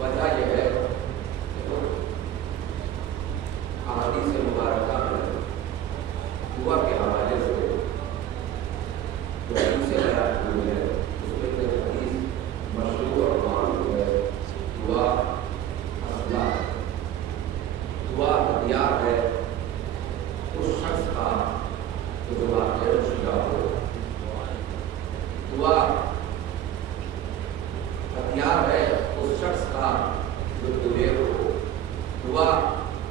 وجہ یہ ہے کہ احادیث مبارکہ میں دعا کے حوالے سے جو حدیثیں بیان ہوئی ہے اس میں ایک حدیث مشہور اور معروف ہے، دعا اصلا، دعا ہتھیار ہے اس شخص کا جو واقعہ شجاع ہو، دعا ہتھیار ہے اس شخص کا جو دلیر ہو، دعا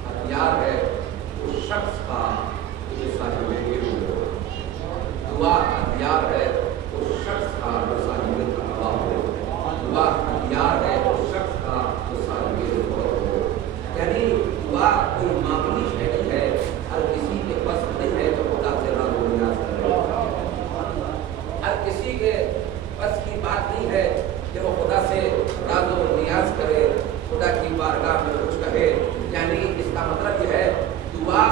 ہتھیار ہے اس شخص کا جو صاحب علم ہو، دعا ہتھیار ہے اس شخص کا جو صاحب تقویٰ ہو، دعا ہتھیار ہے اس شخص کا جو صاحب علم ہو۔ یعنی دعا کوئی معمولی شے نہیں ہے، ہر کسی کے بس نہیں ہے تو خدا سے راز و نیاز کرے، ہر کسی کے بس کی بات نہیں ہے کہ وہ خدا سے راز و نیاز کرے، خدا کی بارگاہ میں کچھ کہے۔ یعنی اس کا مطلب یہ ہے دعا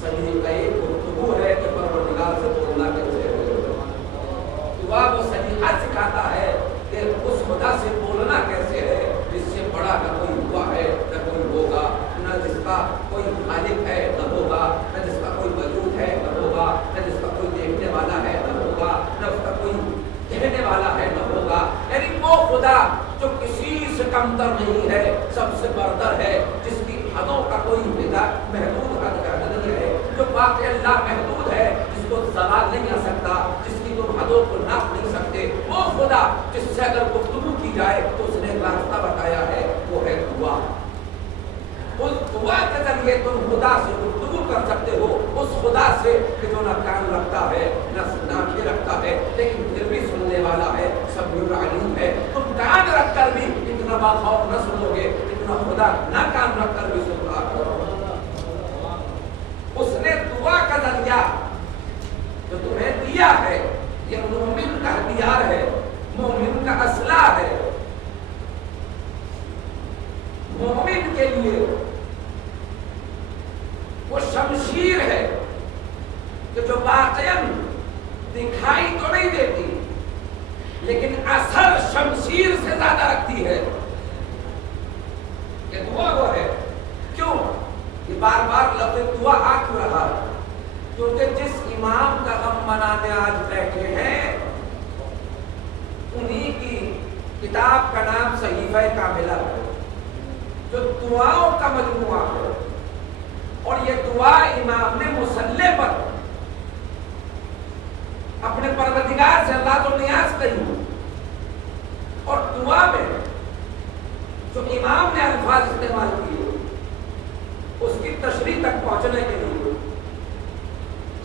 سلیقہ گفتگو ہے کہ پروردگار سے بولنا کیسے ہے، دعا وہ سلیقہ سکھاتا ہے کہ اس خدا سے بولنا کیسے ہے جس سے بڑا نہ کوئی ہوا ہے نہ کوئی ہوگا، نہ جس کا کوئی خالق ہے نہ ہوگا، نہ جس کا کوئی وجود ہے نہ ہوگا، نہ جس کا کوئی دیکھنے والا ہے نہ ہوگا، نہ اس کا کوئی کہنے والا ہے نہ ہوگا۔ یعنی وہ خدا جو کسی سے کمتر نہیں ہے، سب سے برتر ہے، جس کی حدوں کا کوئی محدود حد نہیں ہے، جو باقی اللہ محدود ہے، جس کو زوال نہیں آ سکتا، جس کی تم حدوں کو ناپ نہیں سکتے، وہ خدا جس سے اگر گفتگو کی جائے تو اس نے ایک راستہ بتایا ہے، وہ ہے دعا۔ اس دعا کے ذریعے تم خدا سے گفتگو کر سکتے ہو، اس خدا سے کہ جو نہ کان رکھتا ہے نہ آنکھیں رکھتا ہے لیکن پھر بھی سننے والا ہے، سمیع علیم ہے۔ تم کان رکھ کر بھی اتنا باخوف نہ سنو گے اتنا خدا نہ کان رکھ کر بھی سنتا ہے۔ اس نے دعا کا ذریعہ جو تمہیں دیا ہے، یہ مومن کا ہتھیار ہے، مومن کا اسلحہ ہے، مومن کے لیے وہ شمشیر ہے کہ جو واقعاً دکھائی تو نہیں دیتی لیکن اثر شمشیر سے زیادہ رکھتی ہے۔ یہ دعا وہ ہے، کیوں یہ بار بار لفظ دعا آ کیوں رہا؟ کیونکہ جس امام کا غم منانے آج بیٹھے ہیں انہی کی کتاب کا نام صحیفہ کاملہ ہے، جو دعاؤں کا مجموعہ ہے، اور یہ دعا امام نے مصلی پر اپنے پروردگار سے اللہ تو نیاز کری، اور دعا میں جو امام نے الفاظ استعمال کیے اس کی تشریح تک پہنچنے کے لیے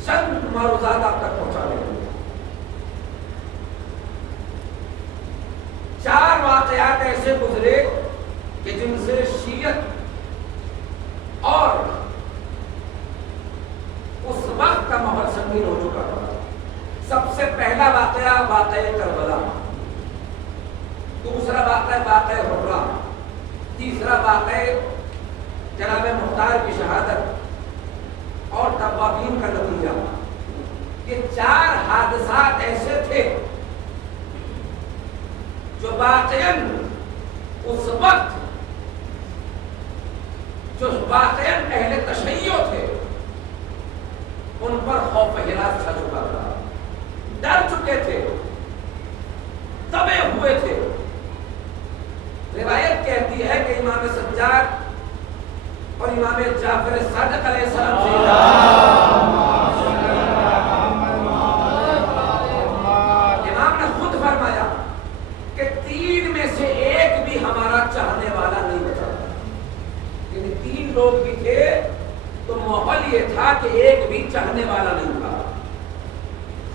چند معروضات آپ تک پہنچانے کے لیے 4 واقعات ایسے گزرے کہ جن سے شیعت اور اس وقت کا ماحول سنگین ہو چکا تھا۔ سب سے پہلا واقعہ واقعہ کربلا، دوسرا واقعہ حرہ، تیسرا واقعہ جناب مختار کی شہادت اور توابین کا نتیجہ۔ یہ 4 حادثات ایسے تھے جو واقعاً اس وقت جو واقعاً اہل تشیع تھے ان پر خوف ہراس چھا چکا تھا، ڈر چکے تھے، دبے ہوئے تھے۔ روایت کہتی ہے کہ امام سجاد اور امام جعفر صادق علیہ السلام سے امام نے خود فرمایا کہ 3 میں سے ایک بھی ہمارا چاہنے والا نہیں بچا، یعنی 3 لوگ بھی تھے تو ماحول یہ تھا کہ ایک بھی چاہنے والا نہیں تھا،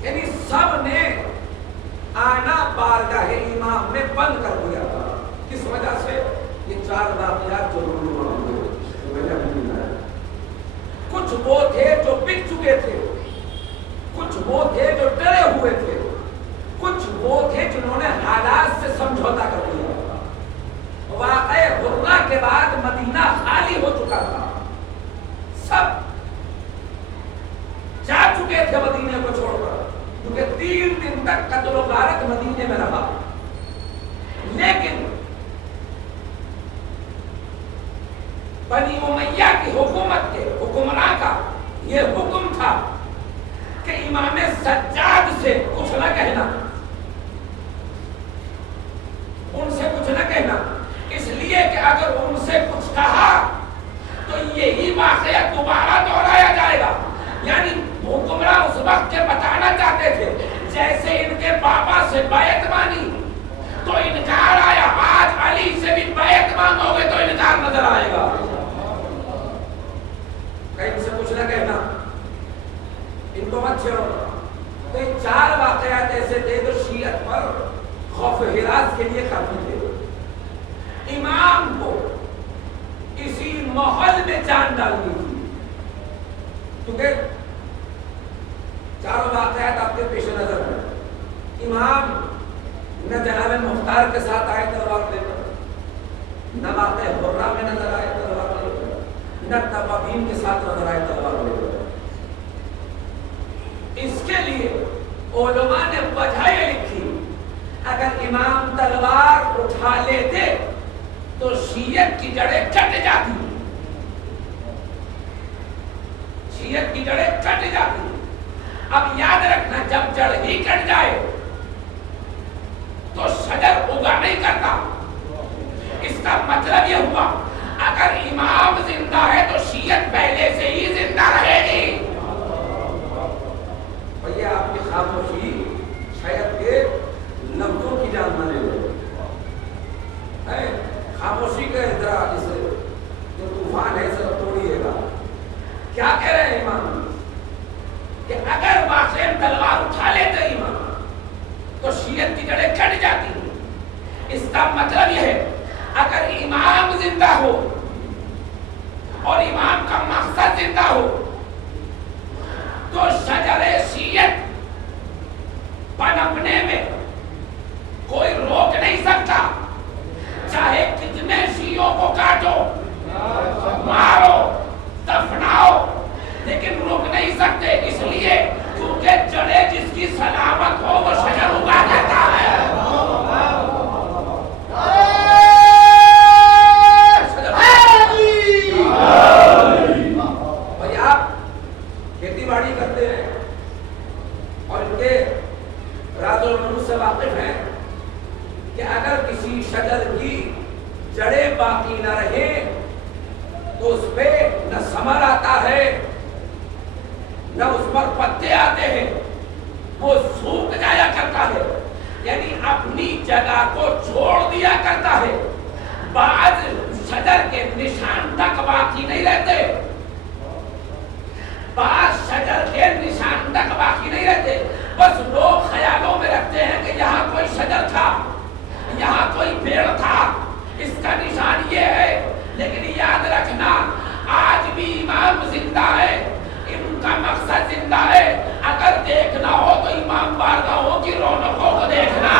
یعنی سب نے آنا بارگاہ امام میں بند کر دیا تھا۔ کس وجہ سے؟ یہ 4 واقعات ضروری ہوئے جو میں نے ابھی بتایا۔ کچھ وہ تھے جو بک چکے تھے، کچھ وہ تھے جو ڈرے ہوئے تھے، کچھ وہ تھے جنہوں نے حالات سے سمجھوتا کر دیا تھا۔ واقعہ حرہ کے بعد مدینہ خالی ہو چکا تھا، سب جا چکے تھے مدینے کو چھوڑ کر، کیونکہ 3 دن تک قتل و غارت مدینے میں رہا۔ لیکن بنی امیہ کی حکومت کے حکمراں کا یہ حکم تھا کہ امام سجاد سے کچھ نہ کہنا، ان سے کچھ نہ کہنا، اس لیے کہ اگر ان سے کچھ کہا تو یہی واقعہ دوبارہ دہرایا جائے گا۔ یعنی حکمراں اس وقت کے بتانا چاہتے تھے جیسے ان کے بابا سے بیعت مانی تو انکار آیا، آج علی سے بھی بیعت مانگو گے تو انکار نظر آئے گا۔ کہیں سے کچھ نہ کہنا، ان کو مت چھوڑو۔ تو یہ 4 واقعات ایسے تھے جو شیعت پر خوف ہراس کے لیے کافی تھے۔ امام کو اسی ماحول میں جان ڈالنی تھی، کیونکہ 4 واقعات آپ کے پیش نظر ہیں۔ امام نہ جناب مختار کے ساتھ آئے تلوار لے کر، نہ واقع حرہ میں نظر آئے تلوار لے کر، نہ تبابین کے ساتھ نظر آئے تلوار لے کر۔ اس کے لیے علماء نے وجہ یہ لکھی اگر امام تلوار اٹھا لیتے تو شیعت کی جڑیں کٹ جاتی، شیعت کی جڑیں کٹ جاتی۔ اب یاد رکھنا جب جڑ ہی کٹ جائے تو شجر اگا نہیں کرتا۔ اس کا مطلب یہ ہوا اگر امام زندہ ہے تو شیعت پہلے سے ہی زندہ رہے گی۔ اور یہ آپ کی خاموشی شاید کے لفظوں کی جان نہ لے لو، خاموشی کا ذرا اسے جو طوفان ہے ذرا توڑیے گا۔ کیا کہہ رہے ہیں امام کہ اگر واقعی تلوار اٹھا لیتے امام تو شیعت کی جڑیں کٹ جاتی۔ اس کا مطلب یہ ہے اگر امام زندہ ہو اور امام کا مقصد زندہ ہو تو شجر شیعت پنپنے میں کوئی روک نہیں سکتا، چاہے کتنے شیعوں کو کاٹو، مارو، دفناؤ، لیکن روک نہیں سکتے، اس لیے کیونکہ جڑیں جس کی سلامت ہو وہ شجر اگا دیتا ہے۔ بھائی آپ کھیتی باڑی کرتے ہیں اور ان کے راز و رموز سے واقف ہیں کہ اگر کسی شجر کی جڑیں باقی نہ رہے تو اس پہ نہ ثمر آتا ہے نہ اس پر پتے آتے ہیں، وہ سوکھ جایا کرتا ہے، یعنی اپنی جگہ کو چھوڑ دیا کرتا ہے۔ بعض شجر کے نشان تک باقی نہیں رہتے، بعض شجر کے نشان تک باقی نہیں رہتے، بس لوگ خیالوں میں رکھتے ہیں کہ یہاں کوئی شجر تھا، یہاں کوئی پیڑ تھا، اس کا نشان یہ ہے۔ لیکن یاد رکھنا آج بھی امام زندہ ہے، ان کا مقصد زندہ ہے۔ اگر دیکھنا ہو تو امام بارگاہوں کی رونقوں کو دیکھنا،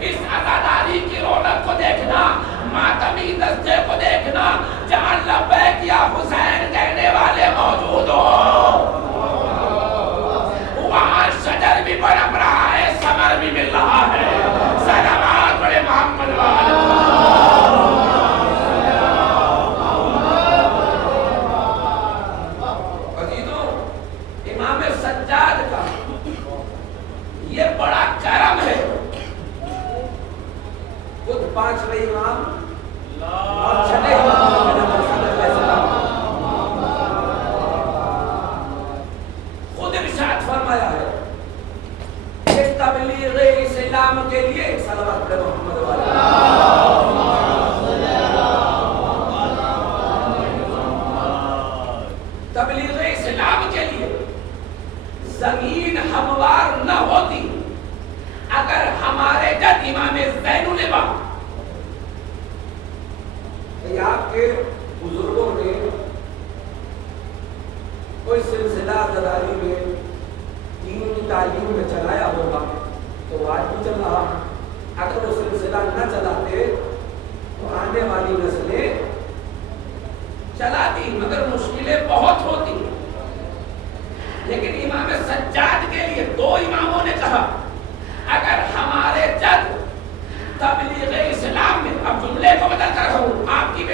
اس عزاداری کی رونق کو دیکھنا، ماتمی دستے کو دیکھنا، جہاں لبیک یا حسین کہنے والے موجود ہو، وہاں شجر بھی پنپ رہا ہے، ثمر بھی مل رہا ہے۔ سلامات بڑے محمد والے۔ عزیزوں، امام سجاد کا یہ بڑا کرم ہے، خود 5ویں امام اور 6ویں امام خود ارشاد فرمایا ہے کہ تبلیغ اسلام کے لیے صلوات پڑھے محمد والے۔ تبلیغ اسلام کے لیے زمین ہموار نہ ہوتی اگر ہمارے جد امام زین العباد آپ کے بزرگوں نے کوئی سلسلہ زداری میں دین کی تعلیم میں چلایا ہوگا تو آج بھی چل رہا۔ اگر وہ سلسلہ نہ چلاتے تو آنے والی نسلیں چلاتی مگر مشکلیں بہت ہوتی۔ لیکن امام سجاد کے لیے 2 اماموں نے کہا اگر ہمارے جد تبلیغ اسلام میں، اب جملے کو بدل کر رہا ہوں، آپ کی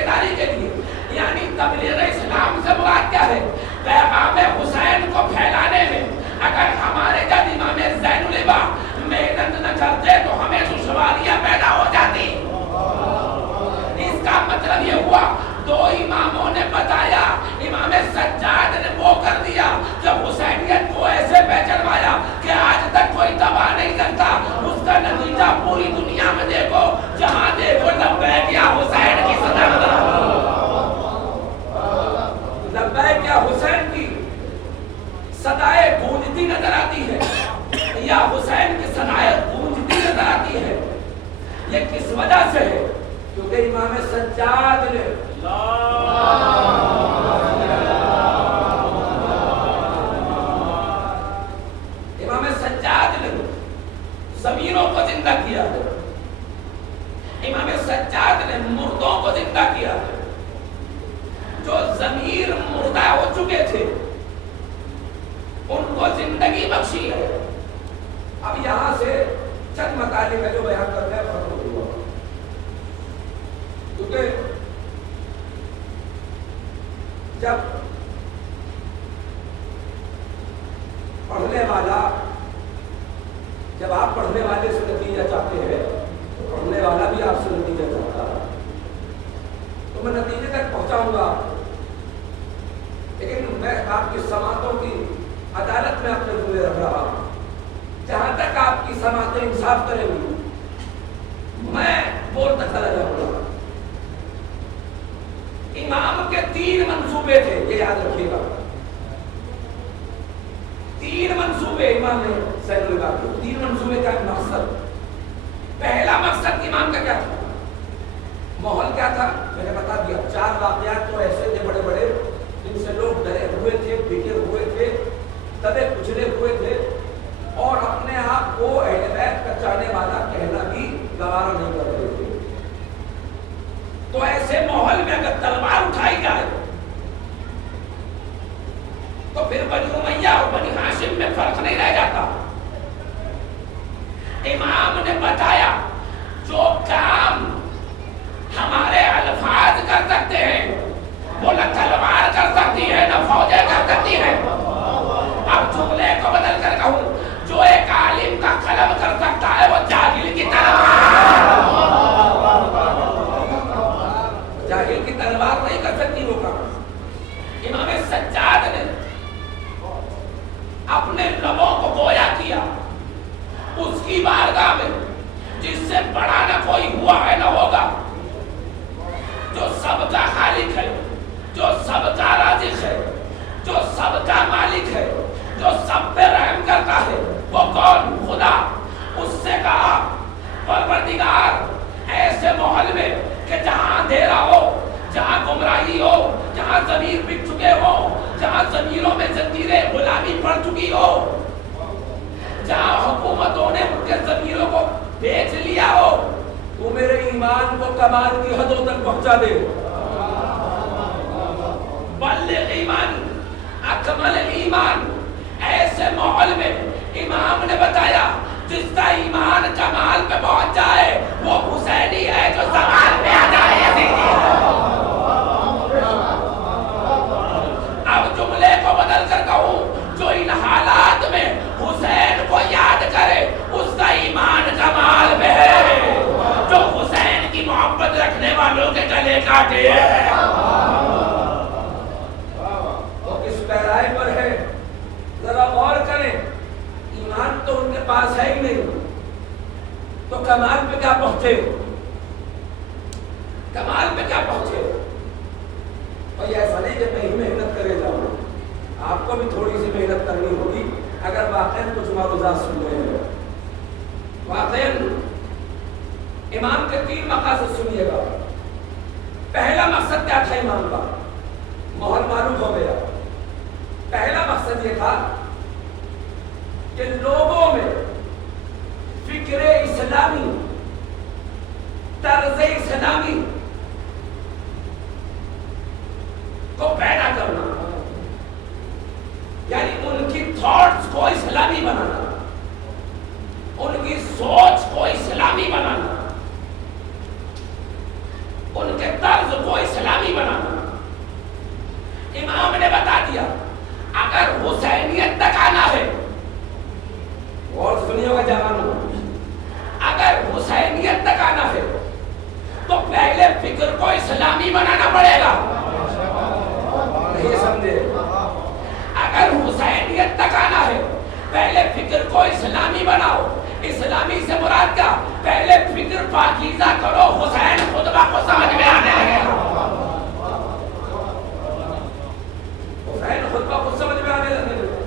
وجہ سے ہے کیونکہ امام سجاد نے زمینوں کو زندہ کیا ہے. امام سجاد نے مردوں کو زندہ کیا ہے. جو ضمیر مردہ ہو چکے تھے ان کو زندگی بخشی ہے. اب یہاں سے چند مطالب ہے جو بیان کرتے ہیں ختم ہوا کیونکہ جب پڑھنے والا جب آپ پڑھنے والے سے نتیجہ چاہتے ہیں تو پڑھنے والا بھی آپ سے نتیجہ چاہتا ہے تو میں نتیجے تک پہنچاؤں گا لیکن میں آپ کی سماعتوں کی عدالت میں اپنے جملے رکھ رہا ہوں. جہاں تک آپ کی سماعتیں انصاف کریں گی میں بولتا چلا جاؤں گا. امام کے 3 منصوبے تھے یہ یاد رکھیے گا. 3 منصوبے امام نے سید لگا کے 3 منصوبے کا مقصد. پہلا مقصد امام کا کیا تھا؟ ماحول کیا تھا میں نے بتا دیا. 4 واقعات تو ایسے تھے بڑے بڑے جن سے لوگ ڈرے ہوئے تھے, بکے ہوئے تھے, تبے کچلے ہوئے تھے اور اپنے آپ کو اہل بیت کا چاہنے والا کہنا بھی گوارا نہیں کر رہے تھے. تو ایسے ماحول میں اگر تلوار اٹھائی جائے تو پھر بنی امیہ اور بنی ہاشم میں فرق نہیں رہ جاتا. امام نے بتایا جو کام ہمارے الفاظ کر سکتے ہیں وہ نہ تلوار کر سکتی ہے نہ فوجیں کر سکتی ہے. اب جملے کو بدل کر کہوں جو ایک عالم کا قلم کر سکتا ہے وہ جاہل کی تلوار نہیں کر سکتی وہ کام. امام سجاد نے اپنے لبوں کو گویا کیا اس کی بارگاہ میں جس سے بڑا نہ کوئی ہوا ہے نہ ہوگا, جو سب کا خالق ہے, جو سب کا رازق ہے, جو سب کا مالک ہے, جو سب پہ رحم کرتا ہے. وہ کون؟ خدا. اس سے کہا پروردگار ایسے ماحول میں کہ جہاں اندھیرا ہو, جہاں گمراہی ہو, جہاں ضمیر بک چکے ہو, جہاں ضمیروں میں زنجیریں غلامی پڑ چکی ہو, جہاں حکومتوں نے ان کے ضمیروں کو بیچ لیا ہو, تو میرے ایمان کو کمال کی حدوں تک پہنچا دے. بلغ ایمان اکمل ایمان. ایسے ماحول میں امام نے بتایا جس کا ایمان کمال پہ پہنچ جائے وہ حسینی ہے جو زوال پہ آ جائے یزیدی ہے. اب جملے کو بدل کر کہوں جو ان حالات میں حسین کو یاد کرے اس کا ایمان کمال پہ ہے, جو حسین کی محبت رکھنے والوں کے گلے کاٹے ہے. وہ کس پیرائے پر ہے ذرا غور کریں. ایمان تو ان کے پاس ہے ہی نہیں تو کمال پہ کیا پہنچے, کمال پہ کیا پہنچے. اور یہ ایسا نہیں کہ میں ہی محنت کرے جاؤں, آپ کو بھی تھوڑی سی محنت کرنی ہوگی اگر واقعاً کچھ معروضات سن رہے ہیں. واقعاً امام کے 3 مقاصد سنیے گا. پہلا مقصد کیا تھا امام کا؟ ماحول معروف ہو گیا. پہلا مقصد یہ تھا کہ لوگوں میں فکر اسلامی, طرز اسلامی کو پیدا کرنا, یعنی ان کی تھاٹس کو اسلامی بنانا, ان کی سوچ کو اسلامی بنانا, ان کے طرز کو اسلامی بنانا. امام نے بتا دیا اگر حسینیت تک آنا ہے, اور سنیے گا جوانوں, اگر حسینیت تک آنا ہے تو پہلے فکر کو اسلامی بنانا پڑے گا. نہیں سمجھے؟ اگر حسینیت تک آنا ہے پہلے فکر کو اسلامی بناؤ. اسلامی سے مراد کیا؟ پہلے فکر پاکیزہ کرو, حسین خطبہ کو سمجھ میں آنے لگے گا. حسین خطبہ کو سمجھ میں آنے لگے گا.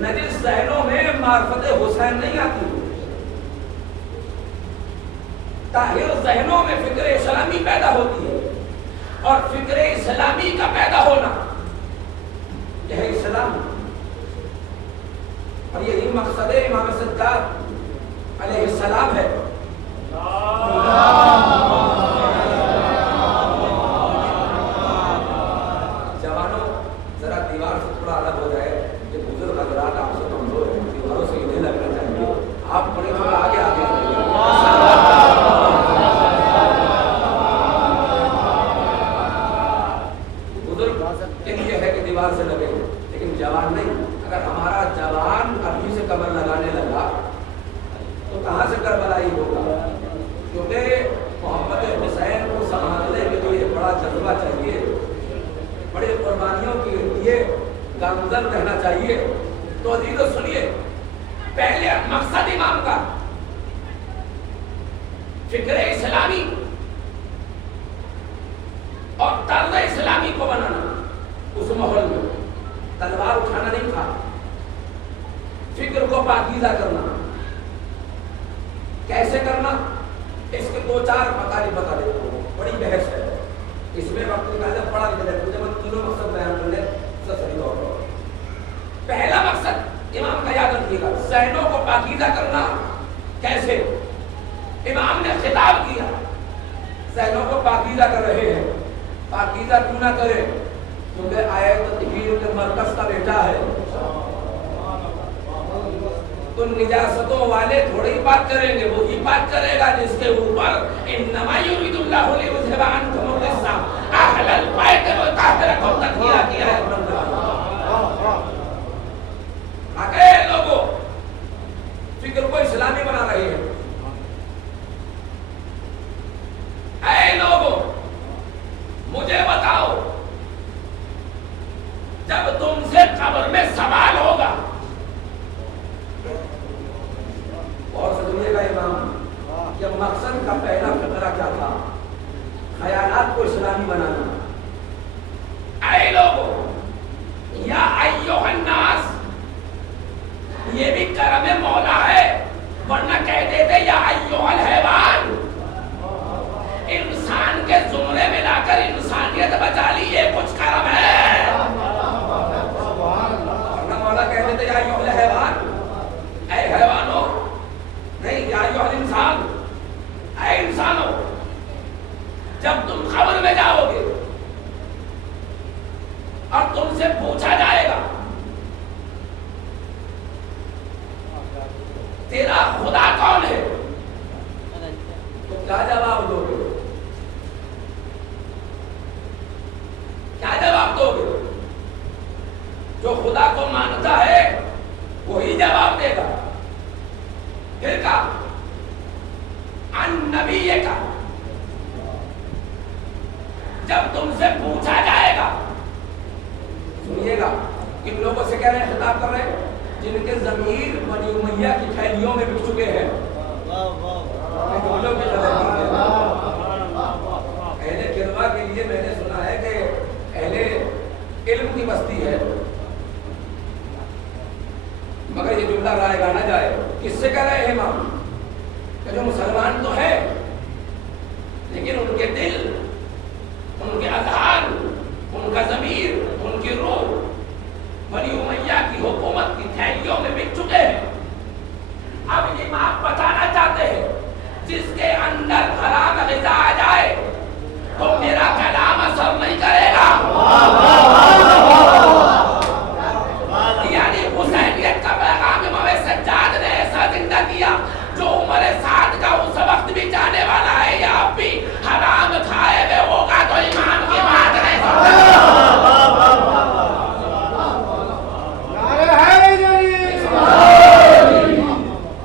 نجس ذہنوں میں معرفت حسین نہیں آتی. ظاہر ذہنوں میں فکر اسلامی پیدا ہوتی ہے، اور فکر اسلامی کا پیدا ہونا یہ ہے اسلام، اور یہی مقصد امام سجاد علیہ السلام ہے۔ جوانوں ذرا دیوار سے تھوڑا الگ ہو جائے، یہ بزرگ حضرات آپ سے کمزور ہیں، دیواروں سے انہیں لگنا چاہیے، آپ بڑے تھوڑا آگے آگے بزرگ کے لیے ہے کہ دیوار سے لگے، لیکن جوان نہیں۔ اگر ہمارا جوان ابھی سے کمر لگانے لگا تو کہاں سے کربلائی ہوگا؟ کیونکہ محمد حسین کو سنبھالنے کے لیے بڑا جذبہ چاہیے، بڑے قربانیوں کے لیے گامزن رہنا چاہیے۔ تو عزیزو سنیے، پہلے مقصد امام کا فکر اسلامی اور طرز اسلامی کو بنانا، اس ماحول میں تلوار اٹھانا نہیں تھا، فکر کو پاکیزہ کرنا۔ کیسے کرنا؟ اس کے دو چار مطالب بتا دیتا ہوں، بڑی بحث ہے اس میں، وقت نکالے پڑھا نہیں جائے، مجھے تینوں مقصد بیان کر لیں صحیح طور پر۔ پہلا مقصد امام کا یاد رکھیے گا، ذہنوں کو پاکیزہ کرنا۔ کیسے؟ امام نے خطاب کیا، ذہنوں کو پاکیزہ کر رہے ہیں، پاکیزہ کیوں نہ کرے؟ کیونکہ آیت تطہیر کے مرکز کا بیٹا ہے۔ تو نجاستوں والے تھوڑی بات کریں گے، وہی بات کرے گا جس کے اوپر انما یرید اللہ لیذھب عنکم الرجس اہل البیت ویطہرکم تطہیرا کیا ہے۔ اے لوگوں، فکر کو اسلامی بنا رہے ہیں۔ اے لوگوں، مجھے بتاؤ، جب تم سے قبر میں سوال ہوگا، اور سنیے گا امام، یہ مقصد کا پہلا فقرہ کیا تھا؟ خیالات کو اسلامی بنانا۔ اے لوگوں، یا ایھا الناس، یہ بھی کرم مولا ہے، ورنہ کہتے تھے یا ایھا الحیوان، انسان کے زمرے میں لا کر انسانیت بچا لی، یہ کچھ کرم ہے۔ ورنہ مولا کہتے تھے یا ایھا الحیوان، اے حیوانوں، نہیں یا ایھا الانسان، اے انسانوں، جب تم قبر میں جاؤ گے اور تم سے پوچھا جائے گا تیرا خدا کون ہے، تو کیا جواب دو گے؟ کیا جواب دو گے؟ جو خدا کو مانتا ہے وہی جواب دے گا۔ پھر کا النبی کا، جب تم سے پوچھا جائے گا، سنیے گا، کن لوگوں سے کہہ رہے ہیں، خطاب کر رہے ہیں جن کے ضمیر بنی امیہ کی تھیلیوں میں بک چکے ہیں۔ اہل قربہ کے لیے میں نے سنا ہے کہ اہل علم کی بستی ہے، مگر یہ جملہ رائے گا نہ جائے۔ کس سے کہہ رہے ہیں امام؟ کہ جو مسلمان تو ہے لیکن ان کے دل، ان کے اذہان، ان کا ضمیر، ان کی روح بنی امیہ کی حکومت کی تھیلیوں میں بک چکے ہیں۔ اب امام بتانا چاہتے ہیں جس کے اندر حرام غذا آ جائے تو میرا کلام اثر نہیں کرے گا۔ یعنی حسینیت کا پیغام امام سجاد نے ایسا زندہ کیا جو عمر سعد کا اس وقت بھی جانے والا ہے، یا اب بھی حرام کھائے ہوئے ہوگا تو ایمان کی بات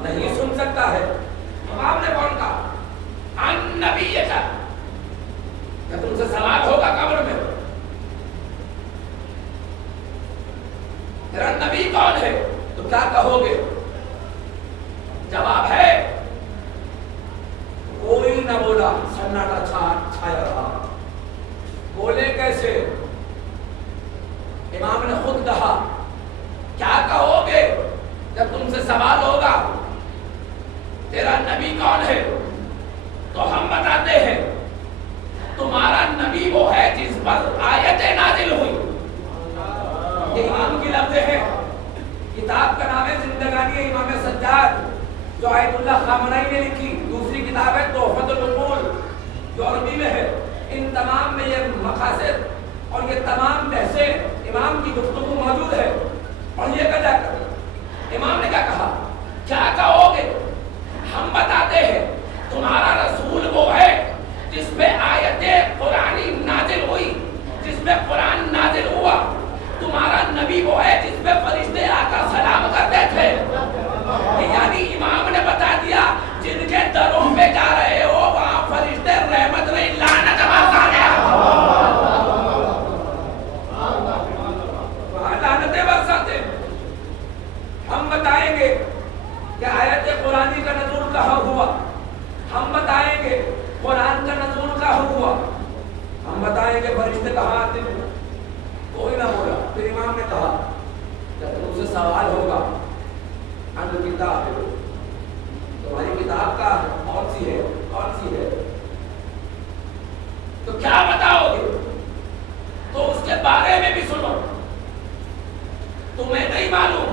نہیں سن سکتا ہے۔ امام نے کون کہا؟ النبی کا، کہ تم سے سوال ہوگا قبر میں، تیرا نبی کون ہے، تو کیا کہو گے؟ جواب ہے، کوئی نہ بولا، سناٹا چھایا رہا۔ بولے کیسے؟ امام نے خود کہا، کیا کہو گے جب تم سے سوال ہوگا تیرا نبی کون ہے؟ تو ہم بتاتے ہیں تمہارا نبی وہ ہے جس پر آیتیں نازل ہوئی. یہ امام کی لفظ ہے. کتاب کا نام ہے زندگانی امام سجاد جو آیت اللہ خامنائی نے لکھی. دوسری کتاب ہے تحفۃ العقول جو عربی میں ہے. ان تمام میں یہ مقاصد اور یہ تمام بحثیں امام کی گفتگو موجود ہے. اور یہ کہا کر امام نے کیا کہا؟ کیا کہو گے؟ ہم بتاتے ہیں تمہارا رسول وہ ہے جس پہ آیت قرآنی نازل ہوئی، جس پہ قرآن نازل ہوا. تمہارا نبی وہ ہے جس پہ فرشتے آ کر سلام کرتے تھے. یعنی امام نے بتا دیا جن کے دروں پہ جا رہے ہو وہاں فرشتے رحمت نہیں لعنت برسا رہے وہاں لعنتیں برساتے. ہم بتائیں گے کہ آیت قرآنی کا نزول کہاں ہوا. ہم بتائیں گے قرآن کا نزول کہاں ہوا. ہم بتائیں گے فرشتے کہاں آتے ہیں. کوئی نہ بولا. پھر امام نے کہا جب تم سے سوال ہوگا ان کتاب تمہاری کتاب کا کون سی ہے کون سی ہے تو کیا بتاؤ گے؟ تو اس کے بارے میں بھی سنو. تمہیں نہیں معلوم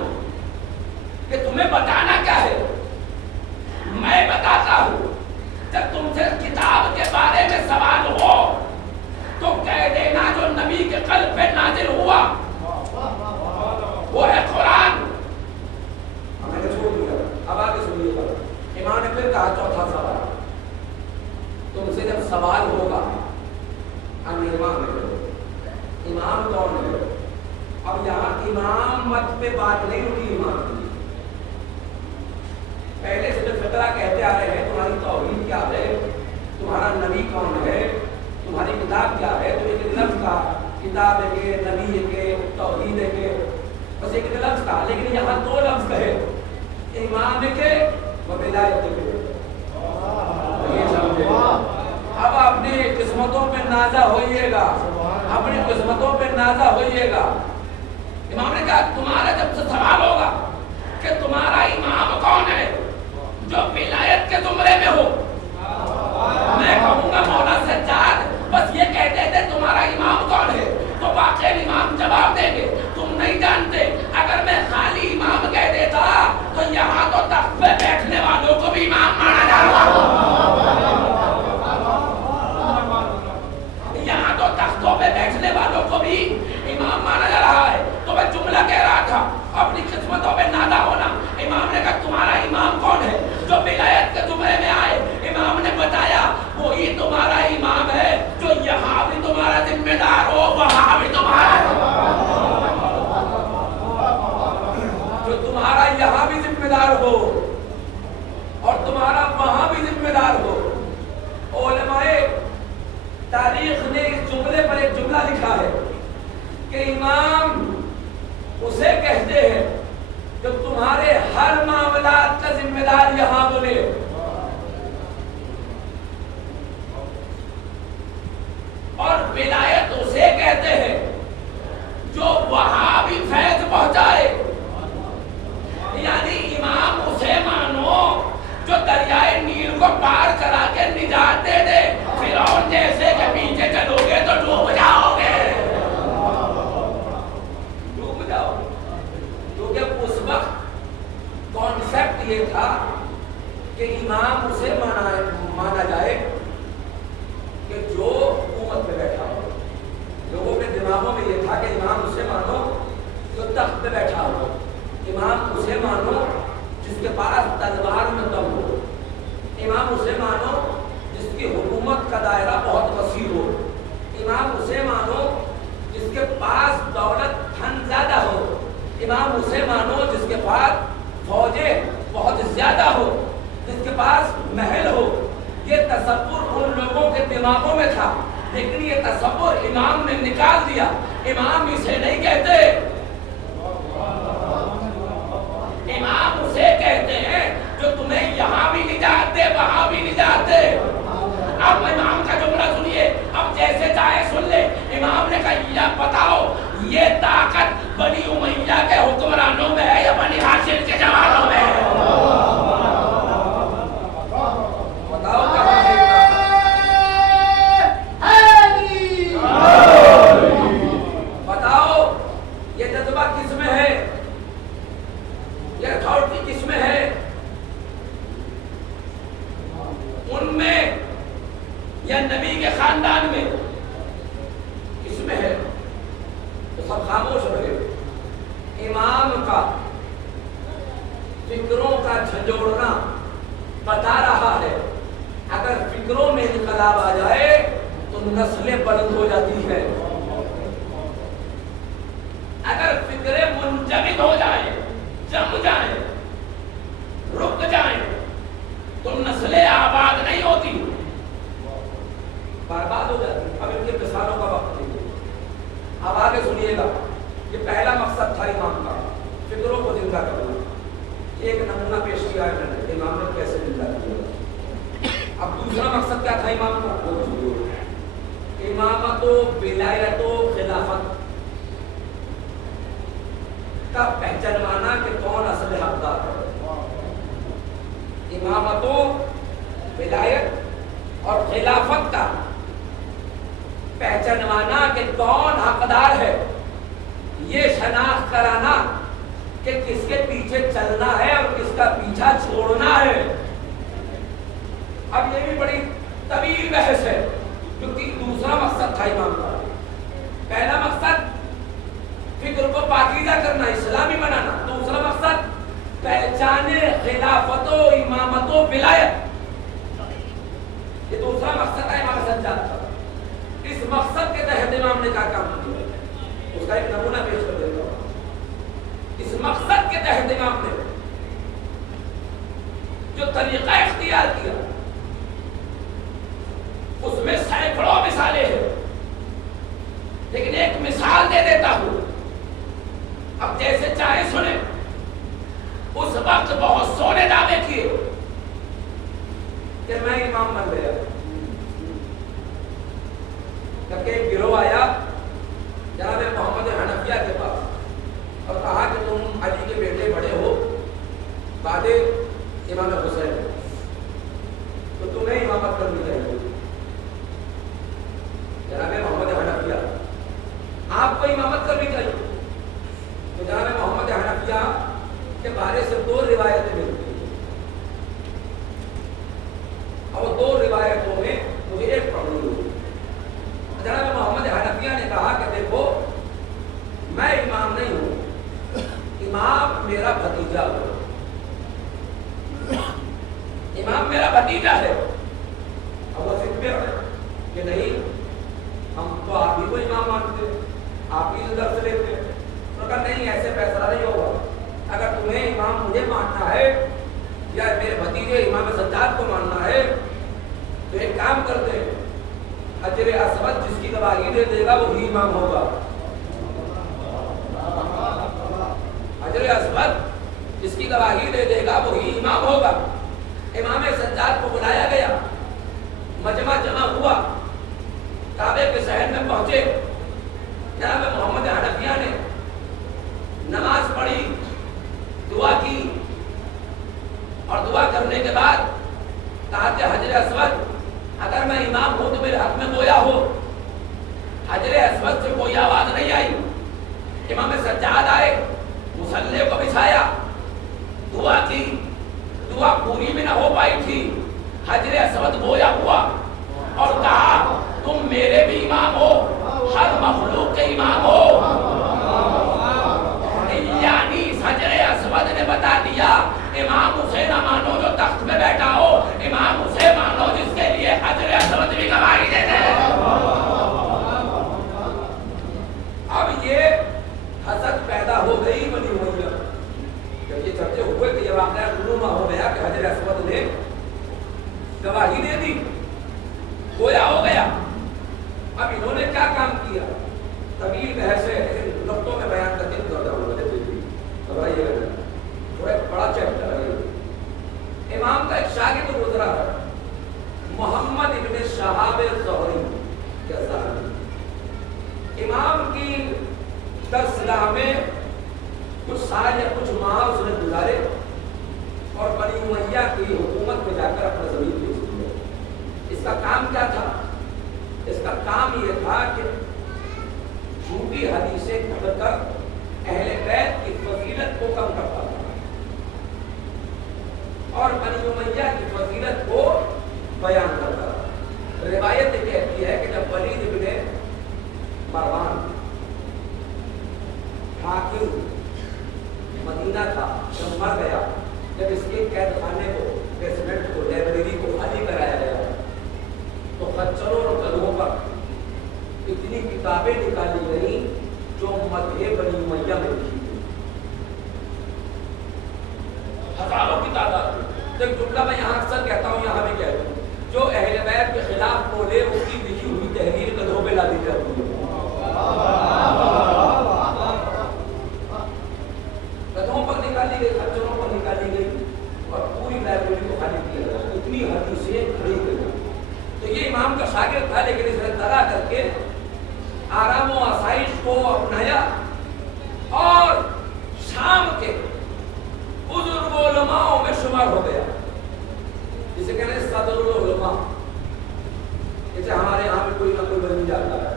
کہ تمہیں بتانا کیا ہے. میں بتاتا ہوں. جب تم سے کتاب کے بارے میں سوال ہو تو کہہ دینا جو نبی کے قلب پہ نازل ہوا وہ ہے قرآن. ہمیں نے چھوڑ دیا. اب آگے سنیے گا. امام نے پھر کہا چوتھا سوال. تم سے جب سوال ہوگا امام کون ہے. اب یہاں امام مت پہ بات نہیں رکی. امام کی پہلے سے جو فقرہ کہتے آ رہے ہیں تمہاری توحید کیا ہے، تمہارا نبی کون ہے، تمہاری کتاب کیا ہے. تو ایک لفظ کا کتاب ہے کہ نبی ہے کہ توحید ہے کہ بس ایک لفظ کا. لیکن یہاں دو لفظ کہے امام ہے کہ ولایت ہے. یہ سمجھے. اب اپنی قسمتوں پہ نازا ہوئیے گا. اپنی قسمتوں پہ نازا ہوئیے گا. امام نے کہا تمہارا جب سے سوال ہوگا کہ تمہارا امام کون ہے جو ولایت کے زمرے میں ہو، میں کہوں گا مولا سجاد بس یہ کہتے تھے تمہارا امام کون ہے تو واقعی امام جواب دیں گے تم نہیں جانتے. اگر میں خالی امام کہہ دیتا تو یہاں تو تخت پہ بیٹھنے والوں کو بھی امام مانا جاتا. یہاں تو تختوں پہ بیٹھنے والوں کو بھی امام مانا جا رہا ہے. تو میں جملہ کہہ رہا تھا اپنی قسمتوں پہ نادا ہونا. امام نے کہا تمہارا امام کون ہے جو ولایت کے زمرے میں آئے. امام نے بتایا وہی تمہارا امام ہے جو یہاں بھی تمہارا ذمہ دار ہو وہاں بھی تمہارا، جو تمہارا یہاں بھی ذمہ دار ہو اور تمہارا وہاں بھی ذمہ دار ہو. علماء تاریخ نے اس جملے پر ایک جملہ لکھا ہے کہ امام اسے کہتے ہیں جو تمہارے ہر معاملات کا ذمہ دار یہاں بنے. اور ولایت اسے کہتے ہیں جو وہاں بھی فیض پہنچائے. یعنی امام اسے مانو جو دریائے نیل کو پار کرا کے نجات دے دے. فرعون جیسے کہ پیچھے چلو گے تو ڈوب جاؤ گے. اس وقت کانسیپٹ یہ تھا کہ امام اسے مانا جائے کہ جو حکومت پہ بیٹھا ہو. لوگوں کے دماغوں میں یہ تھا کہ امام اسے مانو جو تخت پہ بیٹھا ہو. امام اسے مانو جس کے پاس تلوار میں دم ہو. امام اسے مانو جس کی حکومت کا دائرہ بہت وسیع ہو. امام اسے مانو جس کے پاس دولت دھن زیادہ ہو. امام اسے مانو جس کے پاس فوجیں بہت زیادہ ہو، جس کے پاس محل ہو. یہ تصور ان لوگوں کے دماغوں میں تھا لیکن یہ تصور امام نے نکال دیا. امام اسے نہیں کہتے. امام اسے کہتے ہیں جو تمہیں یہاں بھی نجات دے وہاں بھی نجات دے. اب امام کا جملہ سنیے. اب جیسے چاہے سن لے. امام نے کہا یہ بتاؤ یہ طاقت بنی امیہ کے حکمرانوں میں ہے یا بنی ہاشم کے جوانوں میں ہے؟ بتاؤ کہاں ہے یا نبی کے خاندان میں کس میں ہے؟ تو سب خاموش رہے۔ امام کا فکروں کا جھنجھوڑنا بتا رہا ہے اگر فکروں میں انقلاب آ جائے تو نسلیں بلند ہو جاتی ہیں، اگر فکریں منجمد ہو جائیں، جم جائیں، رک جائیں تو نسلیں آباد نہیں ہوتی، برباد ہو جاتی۔ اب ان کے مثالوں کا وقت نہیں ہے، اب آگے سنیے گا۔ یہ پہلا مقصد تھا امام کا، فکروں کو زندہ کرنا۔ ایک نمونہ پیش کیا ہے میں نے امام نے کیسے زندہ کیا۔ اب دوسرا مقصد کیا تھا امام کا؟ امامت و ولایت و خلافت کا پہچانوانا کہ کون اصل حقدار ہے۔ امامت و ولایت اور خلافت کا پہچانوانا کہ کون حقدار ہے، یہ شناخت کرانا کہ کس کے پیچھے چلنا ہے اور کس کا پیچھا چھوڑنا ہے۔ اب یہ بھی بڑی طویل بحث ہے کیونکہ دوسرا مقصد تھا امام کا۔ پہلا مقصد فکر کو پاکیزہ کرنا، اسلامی بنانا۔ دوسرا مقصد پہچان خلافت و امامت و ولایت، یہ دوسرا مقصد ہے امام سجاد کا۔ اس مقصد کے تحت امام نے کیا کام کیا اس کا ایک نمونہ پیش کر دیتا ہوں۔ اس مقصد کے تحت امام نے جو طریقہ اختیار کیا اس میں سینکڑوں مثالیں ہیں، لیکن ایک مثال دے دیتا ہوں، اب جیسے چاہے سنیں۔ اس وقت بہت سونے دعوے کیے کہ میں امام بن گیا، جبکہ ایک گروہ آیا جناب محمد حنفیہ کے پاس اور کہا کہ تم علی کے بیٹے بڑے ہو بعد امام حسین، تو تمہیں امامت کرنی چاہیے۔ جناب محمد حنفیہ آپ کو امامت کرنی چاہیے، تو جناب محمد حنفیہ کے بارے سے دو روایتیں ملتی ہیں، اور وہ دو روایتوں میں مجھے ایک پڑھنی ہوئی۔ جناب محمد حنفیہ نے کہا کہ دیکھو میں امام نہیں ہوں، امام میرا بھتیجا ہو، امام میرا بھتیجا ہے۔ اب وہ سکھ میں رہے کہ نہیں ہم تو آپ ہی کو امام مانتے، آپ ہی سے درس لیتے، تو کہا نہیں ایسے فیصلہ نہیں ہوگا، اگر تمہیں امام مجھے ماننا ہے یا میرے بھتیجے امام سجاد کو ماننا ہے تو ایک کام کرتے ہیں، حجر اسود جس کی گواہی دے دے گا وہی امام ہوگا۔ حجر اسود جس کی گواہی دے دے گا وہی امام ہوگا۔ امام سجاد کو بلایا گیا، مجمع جمع ہوا، کعبے کے صحن میں پہنچے، جناب محمد حنفیہ نے نماز پڑھی، دعا کی، اور دعا کرنے کے بعد کہا کہ حجر اسود اگر میں امام ہوں تو میرے حق میں گویا ہو۔ حجر اسود سے کوئی آواز نہیں آئی۔ امام سجاد آئے، مصلی کو بچھایا، دعا کی، دعا پوری بھی نہ ہو پائی تھی، حجر اسود گویا ہوا اور کہا تم میرے بھی امام ہو، ہر مخلوق کے امام ہو۔ یعنی حجر اسود نے بتا دیا امام اسے نہ مانو جو تخت میں بیٹھا ہو، امام اسے مانو جس کے لیے حجر اسود بھی گواہی دے دے۔ اب یہ حسد پیدا ہو گئی بنی امیہ، جب یہ چرچے ہوئے کہ یہ واقعہ رونما ہو گیا کہ حجر اسود نے گواہی دے دی، گویا ہو گیا۔ اب انہوں نے کیا کام کیا؟ طویل بحث ہے، لیکن نقطوں میں بیان کرتے ہیں، گھبرائیے گا، تھوڑا ایک بڑا چیپٹر ہے۔ امام کا ایک شاگرد گزرا ہے، محمد ابن شہاب الزہری کے صاحب۔ امام کی درسگاہ میں کچھ سال یا کچھ ماہ اس نے گزارے اور بنی امیہ کی حکومت میں جا کر اپنا زمین بیچ دیا۔ اس کا کام کیا تھا؟ اس کا کام یہ تھا کہ جھوٹی حدیثیں گھڑ کر اہل بیت کی فضیلت کو کم کرتا تھا اور بنی امیہ کی فضیلت کو بیان کرتا تھا۔ روایت یہ کہتی ہے کہ جب ولید ابن مروان حاکم مدینہ تھا، جب مر گیا، جب اس کے قید خانے کو، بیسمنٹ کو، لائبریری کو خالی کرایا گیا تو خچروں اور گدھوں پر اتنی کتابیں نکالی گئیں جو مدح بنی امیہ میں لکھی گئی، ہزاروں کی تعداد۔ ایک جملہ میں یہاں اکثر کہتا ہوں، یہاں بھی کہہ رہا ہوں، جو اہل بیت کے خلاف بولے اس کی لکھی ہوئی تحریر گدھوں پہ لا دی جاتی ہے، گدھوں پر نکالی گئی، خچروں پر نکالی گئی اور پوری لائبریری کو خالی کیا گیا، اتنی حدیثیں کھڑی گئی۔ تو یہ امام کا شاگرد تھا، لیکن اس نے طرح کر کے آرام و آسائش کو اپنایا اور شام کے بزرگ علماء میں شمار ہو گیا، جسے کہتے ہیں صدر العلماء۔ جیسے ہمارے یہاں پہ کوئی نہ کوئی بن جاتا ہے،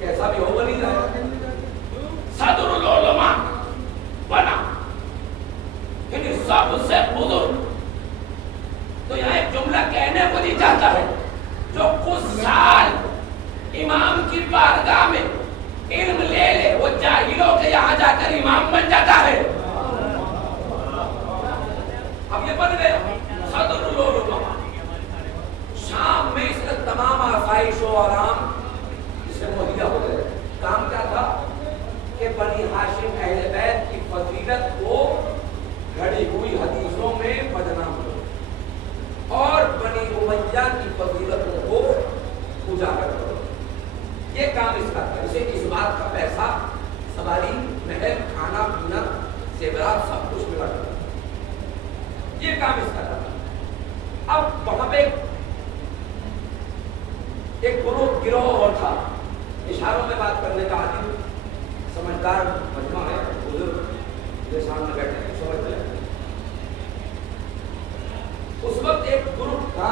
کیسا بھی ہو بنی جائے، صدر العلماء بنا، یعنی سب سے بزرگ۔ تو یہاں ایک جملہ کہنے کو نہیں چاہتا ہے، جو کچھ سال امام کی بارگاہ میں علم لے لے وہ جاہلوں کے یہاں جا کر امام بن جاتا ہے۔ اب یہ بن گئے صدر العلماء، شام میں اس کا تمام آسائش و آرام اسے مہیا ہو گئے۔ کام کیا تھا کہ بنی ہاشم اہل بیت کی فضیلت کو گھڑی ہوئی حدیثوں میں بدنام کرو اور بنی امیہ کی فضیلتوں کو اجاگر کرو، یہ کام اس کا تھا۔ اسے اس بات کا پیسہ، سواری، محل، کھانا پینا، زیورات، سب کچھ ملا کرتا، یہ کام اس کا تھا۔ اب وہاں پہ ایک گروہ اور تھا، اشاروں میں بات کرنے کا عادی سمجھدار مجمع ہے، بزرگ جو سامنے بیٹھے ہیں سمجھ لیں۔ اس وقت ایک گروپ تھا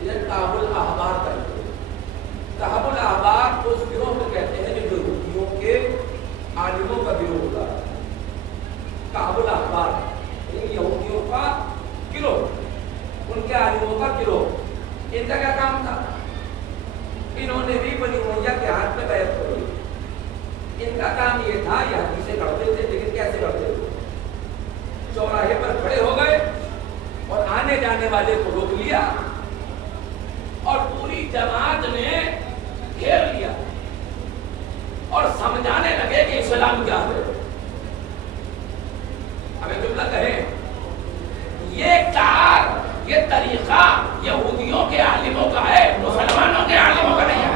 جنہیں کعب الاحبار کہتے ہیں۔ کعب الاحبار اس گروہ کو کہتے ہیں جو یہودیوں کے عالموں کا گروہ ہوتا ہے۔ کعب الاحبار یعنی یہودیوں کا گروہ، ان کے عالموں کا گروہ۔ ان کا کیا کام تھا؟ انہوں نے بھی بنی امیہ کے ہاتھ میں بیعت کری۔ ان کا کام یہ تھا، یہ حدیثیں لڑتے تھے، لیکن کیسے لڑتے تھے؟ چوراہے پر کھڑے ہو گئے اور آنے جانے والے کو روک لیا اور پوری جماعت نے گھیر لیا اور سمجھانے لگے کہ اسلام کیا ہے۔ ہمیں جملہ کہیں، یہ کار، یہ طریقہ یہودیوں کے عالموں کا ہے، مسلمانوں کے عالموں کا نہیں ہے۔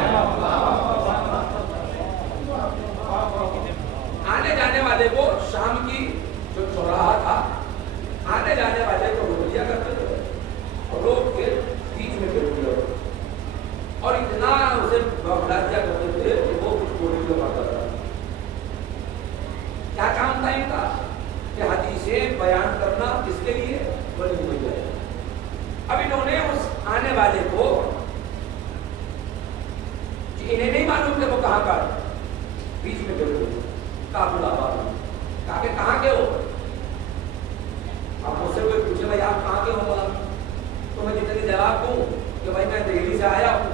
آنے جانے والے کو شام کی جو چوراہا تھا، آنے جانے والے کو روک لیا کرتے تھے اور روک کے بیچ میں گھیر دیا اور اتنا اسے بہلا دیا کرتے تھے کہ وہ کچھ بولنے کو پاتا تھا۔ کیا کام تھا ان کا؟ کہ حدیثیں بیان کرنا، کس کے لیے؟ بنی امیہ۔ اب انہوں نے اس آنے والے کو، انہیں نہیں معلوم کہ وہ کہاں کا ہے، بیچ میں گھیر دیا، کعب الاحبار، کہا کہ کہاں کے ہو؟ اب مجھ سے کوئی پوچھے بھائی آپ کہاں کے ہو بولا تو میں جتنی جواب دوں کہ بھائی میں دہلی سے آیا ہوں،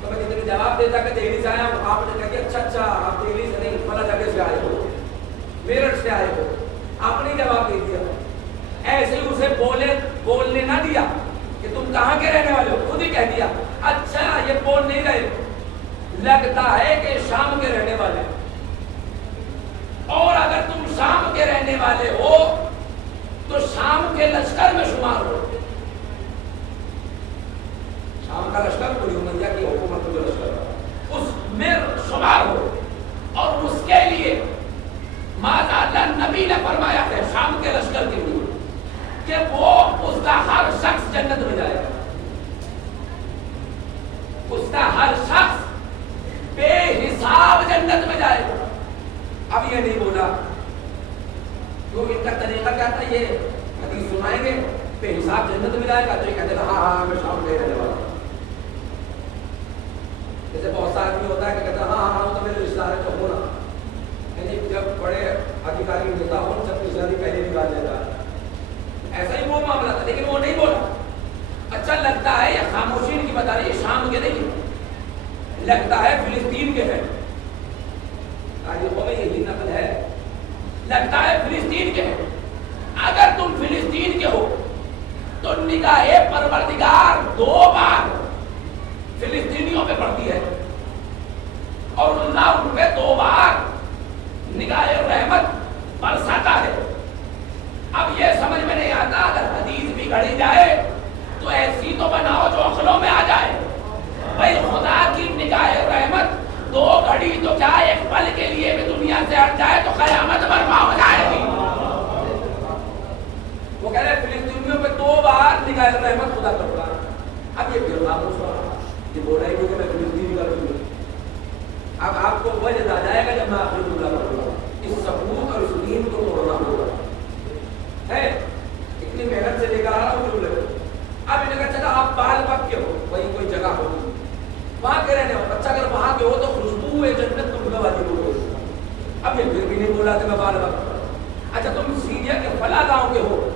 تو میں جتنی جواب دیتا کہ دہلی سے آیا ہوں، آپ نے کہا کہ اچھا اچھا آپ دہلی سے نہیں فلاں جگہ سے آئے ہو، میرٹھ سے آئے ہو، آپ نے جواب دے دیا۔ ایسے ہی اسے بولنے نہ دیا کہ تم کہاں کے رہنے والے ہو، خود ہی کہہ دیا اچھا یہ بول نہیں رہے، لگتا ہے کہ شام کے رہنے والے، اور اگر تم شام کے رہنے والے ہو تو شام کے لشکر میں شمار ہو۔ شام کا لشکر بنی امیہ کی حکومت کا جو لشکر ہے اس میں شمار ہو، اور اس کے لیے ماذا اللہ نبی نے فرمایا ہے شام کے لشکر کے لیے کہ وہ اس کا ہر شخص جنت میں جائے گا، اس کا ہر شخص بے حساب جنت میں جائے گا۔ اب یہ نہیں بولا تو ان کا طریقہ کیا تھا، یہ حدیث سنائیں گے بے حساب جنت میں جائے گا، تو یہ کہتے ہیں ہاں ہاں میں شام کے رہنے والا ہوں۔ جیسے بہت سا آدمی ہوتا ہے کہ کہتا ہے ہاں ہاں تو میرے رشتہ دار ہے تو ہونا، یعنی جب بڑے ادھیکاری نیتا ہو سب کی شادی پہلے نکال دیتا ہے، ایسا ہی وہ معاملہ تھا، لیکن وہ نہیں بولا، اچھا لگتا ہے یہ خاموشی ان کی بتا رہی ہے شام کے نہیں، لگتا ہے فلسطین کے ہے، تاریخوں میں یہی نقل ہے، لگتا ہے فلسطین کے ہے۔ اگر تم فلسطین کے ہو تو نگاہ پروردگار 2 بار فلسطینیوں پہ پڑتی ہے اور اللہ ان پہ 2 بار نگاہ رحمت برساتا ہے۔ اب یہ سمجھ میں نہیں آتا اگر حدیث بھی گھڑی جائے تو ایسی تو بناؤ جو عقلوں میں آ جائے۔ بھائی خدا کی نگاہ رحمت 2 گھڑی تو کیا 1 پل کے لیے بھی دنیا سے ہٹ جائے تو قیامت برپا ہو جائے گی۔ وہ کہہ رہے فلسطینیوں پہ 2 بار نگاہ رحمت خدا کرتا ہے۔ اب یہ پھر خاموش ہوا، یہ بول رہے ہیں کہ میں فلسطینی کا دوں گا۔ اب آپ کو وہ یاد آ جائے گا جب میں آخری جملہ کروں گا، اس ثبوت اور اس دین کو توڑنا ہوگا ہے، اتنی محنت سے لے کر آ رہا ہوں جملے کو۔ اب انہیں کہا چلا آپ بال پک کے ہو، وہی کوئی جگہ ہوگی وہاں کے رہنے ہو، اچھا اگر وہاں کے ہو تو خوشبو جنت تم کو واجب ہو۔ اب یہ پھر بھی نہیں بولا کہ میں بال پک۔ اچھا تم سیریا کے فلاں گاؤں کے ہو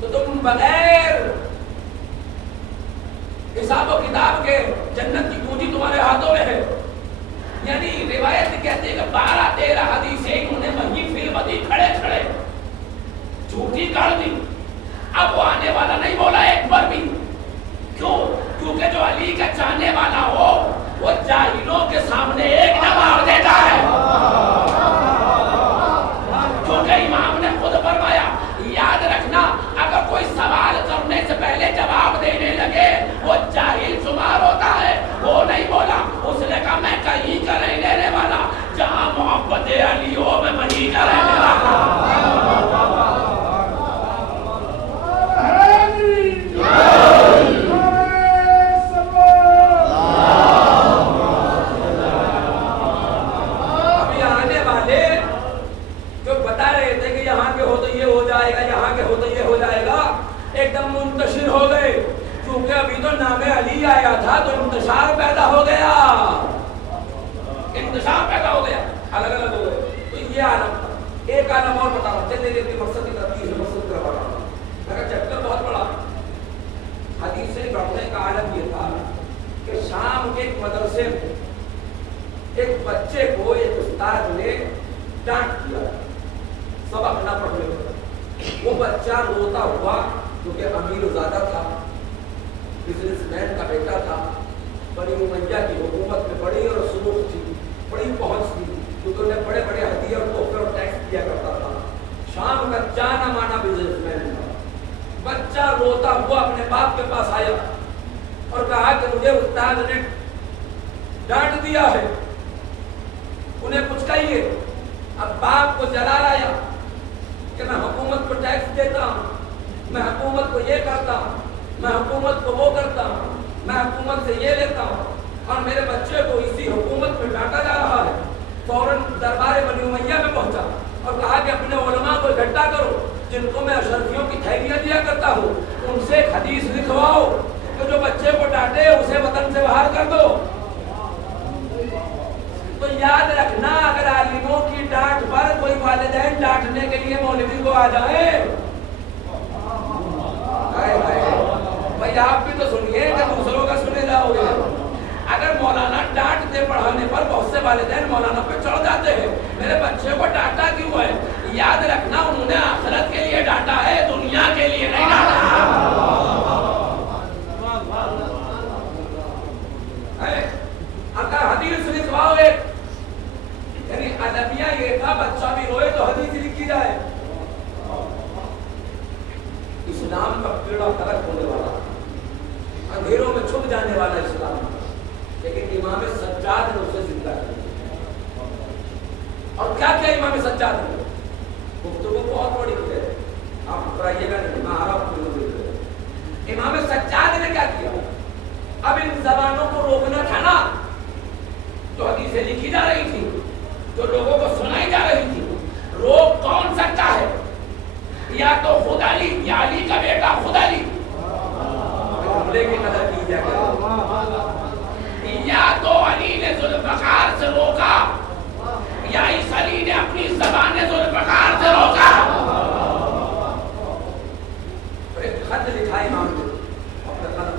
تو تم بغیر حساب و کتاب کے جنت کی کنجی تمہارے ہاتھوں میں ہے۔ یعنی روایت کہتے ہیں کہ 12-13 حدیثیں انہوں نے وہیں فی البدی کھڑے کھڑے جھوٹی کر دی۔ اب وہ آنے والا نہیں بولا ایک بار بھی، کیوں؟ کیونکہ جو علی کا چاہنے والا ہو وہ جاہلوں کے سامنے ایک جواب دیتا ہے، کیونکہ امام نے خود فرمایا یاد رکھنا اگر کوئی سوال کرنے سے پہلے جواب دینے لگے وہ جاہل شمار ہوتا ہے۔ وہ نہیں بولا، اس نے کہا میں کہیں کا نہیں رہنے والا، جہاں محبت علی ہو میں وہیں کا رہنے والا۔ ابھی آنے والے جو بتا رہے تھے کہ یہاں کے ہو تو یہ ہو جائے گا، یہاں کے ہو تو یہ ہو جائے گا، ایک دم منتشر ہو گئے، کیونکہ ابھی تو نام علی آیا تھا تو انتشار پیدا ہو گیا، انتشار پیدا ہو گیا، الگ الگ ہو گئے۔ تو یہ عالم تھا۔ ایک عالم اور بتا رہا ہوں، چلے مقصد کی ترتیب مقصد کی طرف آ رہا ہوں، اگر چیپٹر بہت بڑا حدیث سے پڑھنے کا عالم یہ تھا کہ شام کے ایک مدرسے میں ایک بچے کو ایک استاد نے ڈانٹ دیا، سبق نہ پڑھنے پر۔ وہ بچہ روتا ہوا کیونکہ امیر زادہ تھا، بزنس مین کا بیٹا تھا، بڑی امیہ کی حکومت میں بڑی اور سلوک تھی، بڑی پہنچ تھی، کیونکہ انہیں بڑے بڑے ہدیے اور تحفے اور ٹیکس دیا کرتا تھا۔ شام کا جانا مانا بزنس مین تھا۔ بچہ روتا ہوا اپنے باپ کے پاس آیا اور کہا کہ مجھے استاد نے ڈانٹ دیا ہے، انہیں کچھ کہیے۔ اب باپ کو جلال آیا کہ میں حکومت کو ٹیکس دیتا ہوں، میں حکومت کو یہ کرتا ہوں، میں حکومت کو وہ کرتا ہوں، میں حکومت سے یہ لیتا ہوں، اور میرے بچے کو اسی حکومت میں ڈانٹا جا رہا ہے۔ فوراً دربار بنی امیہ میں پہنچا اور کہا کہ اپنے علماء کو اکٹھا کرو جن کو میں اشرفیوں کی تھیلیاں دیا کرتا ہوں، ان سے ایک حدیث لکھواؤ کہ جو بچے کو ڈانٹے اسے وطن سے باہر کر دو۔ تو یاد رکھنا اگر عالموں کی ڈانٹ پر کوئی والدین ڈانٹنے کے لیے مولوی کو آ جائیں، بھائی آپ بھی تو سنیے کہ دوسروں کا سنے جاؤ گے۔ اگر مولانا ڈانٹتے پڑھانے پر بہت سے والدین مولانا پہ چڑھ جاتے ہیں، میرے بچے کو ڈانٹا کیوں ہے؟ یاد رکھنا انہوں نے آخرت کے لیے ڈانٹا ہے، دنیا کے لیے نہیں ڈانٹا۔ اگر حدیث لکھواؤ ایک، یعنی ادبیہ یہ تھا بچہ بھی روئے تو حدیث لکھی جائے۔ اسلام کا پیڑا ترک ہونے والا، اندھیروں میں چھپ جانے والا اسلام، لیکن امام سجاد نے اسے زندہ کیا۔ اور کیا کیا امام سجاد نے؟ گفتگو بہت بڑی ہے، آپ پڑھائیے گا نہیں، میں آ رہا ہوں۔ امام سجاد نے کیا کیا؟ اب ان زبانوں کو روکنا تھا نا، جو حدیثیں لکھی جا رہی تھی، جو لوگوں کو سنائی جا رہی تھی، روک کون سکتا ہے؟ یا تو خود علی یا علی کا بیٹا خود علی، جملے کی قدر کی جائے گا، یا تو علی نے ذوالفقار سے روکا یا اس علی نے اپنی زبان نے ذوالفقار سے روکا۔ اور ایک خط لکھا امام نے، اپنے خط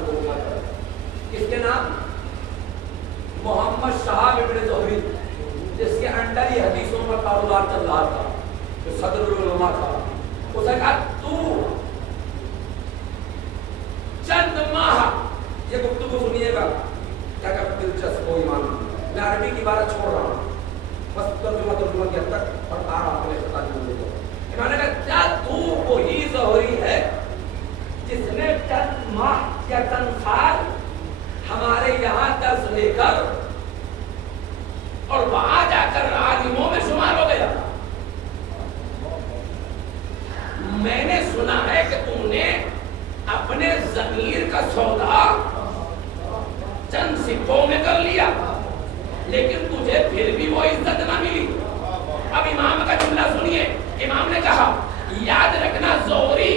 کاروبار چل رہا تھا، جو صدر العلماء تھا، اس نے کہا تو چند ماہ، یہ گفتگو سنیے گا کیا دلچسپ ہو امام، میں عربی کی عبارت چھوڑ رہا ہوں، بس ترجمہ کی حد تک اور آ رہا ہوں امام نے کہا کیا تو وہی زہری ہے جس نے چند ماہ یا چند سال ہمارے یہاں درس لے کر اور وہاں جا کر عالموں میں شمار ہو گیا؟ میں نے سنا ہے کہ تم نے اپنے ضمیر کا سودا چند سکوں میں کر لیا، لیکن تجھے پھر بھی وہ عزت نہ ملی۔ اب امام کا جملہ سنیے، امام نے کہا یاد رکھنا زہری،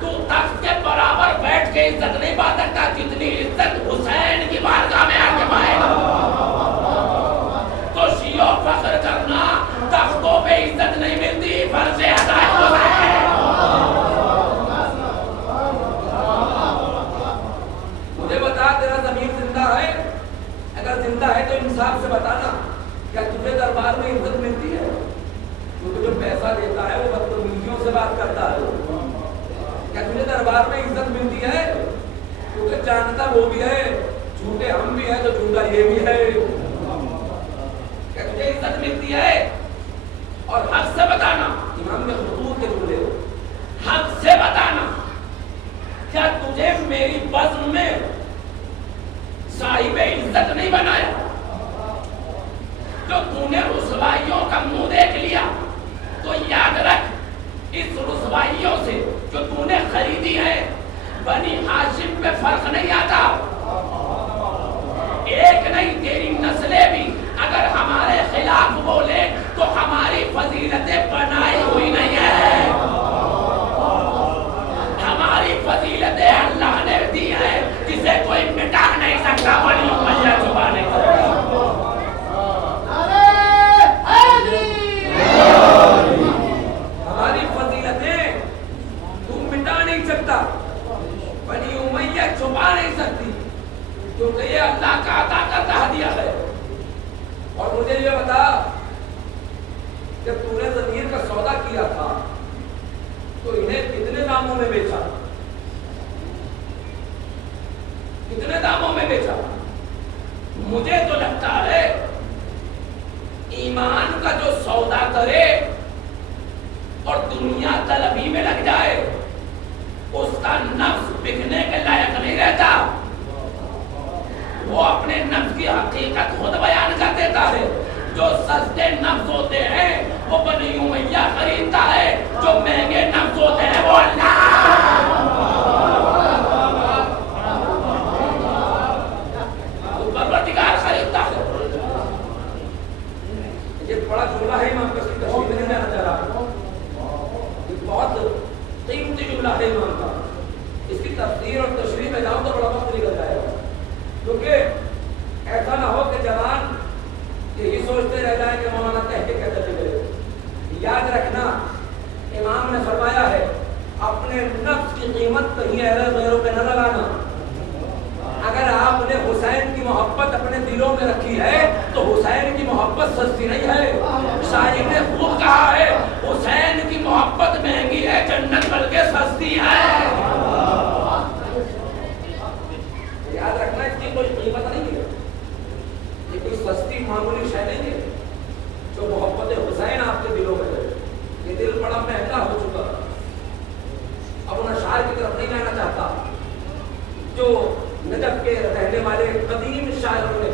تو تخت کے برابر بیٹھ کے عزت نہیں پا سکتا جتنی عزت حسین کی بارگاہ میں آ کے پائے گا۔ تو شیعہ فخر کرنا تختوں پہ عزت نہیں ملتی، فرض ہدایت ہوتا ہے۔ مجھے بتا تیرا ضمیر زندہ ہے؟ اگر زندہ ہے تو انصاف سے بتانا، کیا تجھے دربار میں عزت ملتی ہے؟ جو پیسہ دیتا ہے وہ بدتمیزیوں سے بات کرتا ہے، کیا تجھے دربار میں عزت ملتی ہے؟ کیونکہ جانتا وہ بھی ہے، جھوٹے ہم بھی ہیں تو جھوٹا یہ بھی ہے، کیا تجھے عزت ملتی ہے؟ اور حق سے بتانا، امام کے خطوط کے جملے، حق سے بتانا، کیا تجھے میری بزم میں صاحب عزت نہیں بنایا؟ جو تو نے رسوائیوں کا منہ دیکھ لیا تو یاد رکھ اس رسوائیوں سے جو تو نے خریدی ہے بنی ہاشم پہ فرق نہیں آتا، ایک نہیں تیری نسلیں بھی اگر ہمارے خلاف بولے تو ہماری فضیلتیں بنائی ہوئی نہیں ہے، ہماری فضیلتیں اللہ نے دی ہے جسے کوئی مٹا نہیں سکتا، ولی اللہ چھپا نہیں سکتا۔ ہماری فضیلتیں تو مٹا نہیں سکتا، بنی امیہ چھپا نہیں سکتی، کیونکہ یہ اللہ کا عطا کرتا ہدیہ ہے۔ اور مجھے یہ بتا، جب تو نے ضمیر کا سودا کیا تھا تو انہیں کتنے داموں میں بیچا؟ کتنے داموں میں بیچا؟ مجھے تو لگتا ہے ایمان کا جو سودا کرے اور دنیا طلبی میں لگ جائے اس کا نفس بکنے کے لائق نہیں رہتا، وہ اپنے نفس کی حقیقت خود بیان کر دیتا ہے۔ جو سستے نفس ہوتے ہیں وہ بنی امیہ خریدتا ہے، جو مہنگے نفس ہوتے ہیں وہ اللہ۔ پروردگار خریدتا ہے۔ یہ بڑا جملہ ہے، امام کا تشریح میں نہیں جانا چاہ رہا، یہ بہت قیمتی جملہ ہے امام کا، اس کی تفسیر اور تشریح میں جاؤں تو بڑا وقت نکل جائے گا، کیونکہ ایسا نہ ہو کہ جوان یہی سوچتے رہ جائیں کہ مولانا تحقیق کہتے چلے۔ یاد رکھنا امام نے فرمایا ہے اپنے نفس کی قیمت کہیں اہل غیروں پہ نہ لگانا۔ اگر آپ نے حسین کی محبت اپنے دلوں میں رکھی ہے تو حسین کی محبت سستی نہیں ہے، شاعر نے خوب کہا ہے حسین کی محبت مہنگی ہے جنت بلکہ سستی ہے۔ یاد رکھنا اس کی کوئی قیمت نہیں ہے، یہ کوئی سستی معمولی شے نہیں ہے جو محبت حسین آپ کے دلوں میں ہے، یہ دل بڑا مہنگا ہو چکا، اب ان اشعار کی طرف نہیں جانا چاہتا جو نجف کے رہنے والے قدیم شاعروں نے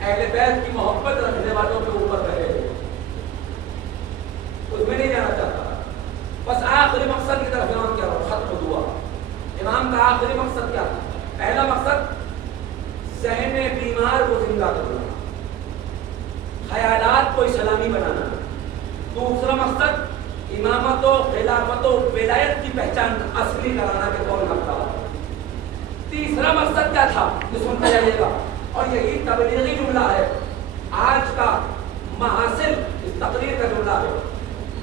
اہل بیت کی محبت رکھنے والوں کے اوپر رہے، اس میں نہیں جانا چاہتا۔ بس آخری مقصد کی طرف امام کیا رہا، ختم دعا۔ امام کا آخری مقصد کیا تھا؟ پہلا مقصد ذہن بیمار کو زندہ کرنا، خیالات کو اسلامی بنانا۔ دوسرا مقصد امامت و خلافت و ولایت کی پہچان اصلی کرانا کہ کون حق تھا۔ تیسرا مقصد کیا تھا یہ سنتا جائیے گا، اور یہی تبلیغی جملہ ہے، آج کا محاصل اس تقریر کا جملہ ہے،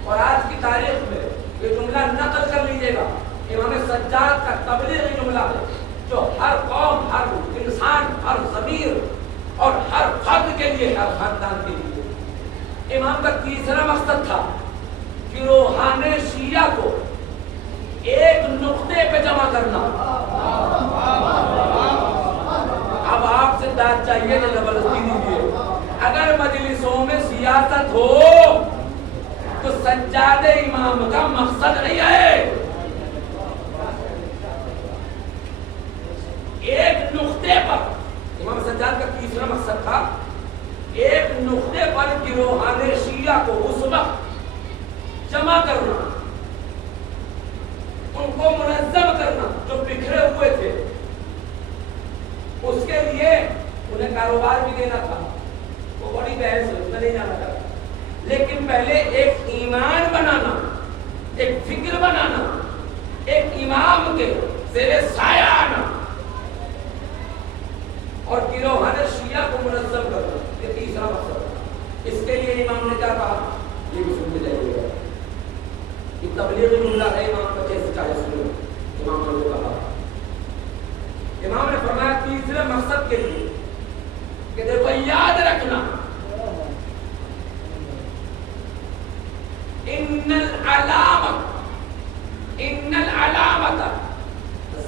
اور آج کی تاریخ میں یہ جملہ نقل کر لیجیے گا، امام سجاد کا تبلیغی جملہ ہے جو ہر قوم، ہر انسان، ہر ضمیر اور ہر فرد کے لیے، ہر خاندان کے لیے امام کا تیسرا مقصد تھا کہ روحان شیعہ کو ایک نقطے پہ جمع کرنا. اب آپ سے داد چاہیے تو زبردستی دیجیے. اگر مجلسوں میں سیاست ہو تو سجاد امام کا مقصد نہیں ہے. ایک نقطے پر امام سجاد کا تیسرا مقصد تھا ایک نقطے پر گروہان شیعہ کو اس وقت جمع کرنا, ان کو منظم کرنا جو بکھرے ہوئے تھے. اس کے لیے انہیں کاروبار بھی دینا تھا, وہ بڑی بحث ہے, اس میں نہیں جانا تھا. لیکن پہلے ایک ایمان بنانا, ایک فکر بنانا, ایک امام کے زیر سایہ آنا اور گروہان شیعہ کو منظم کرنا, یہ تیسرا مقصد تھا. اس کے لیے امام نے کیا کہا یہ بھی سنتے جائیے گا. یہ تبلیغ جملہ ہے, امام کا کیسے چاہے سنو. امام نے کہا, امام نے فرمایا تیسرے مقصد کے لیے کہ دیکھو یاد رکھنا ان العلامت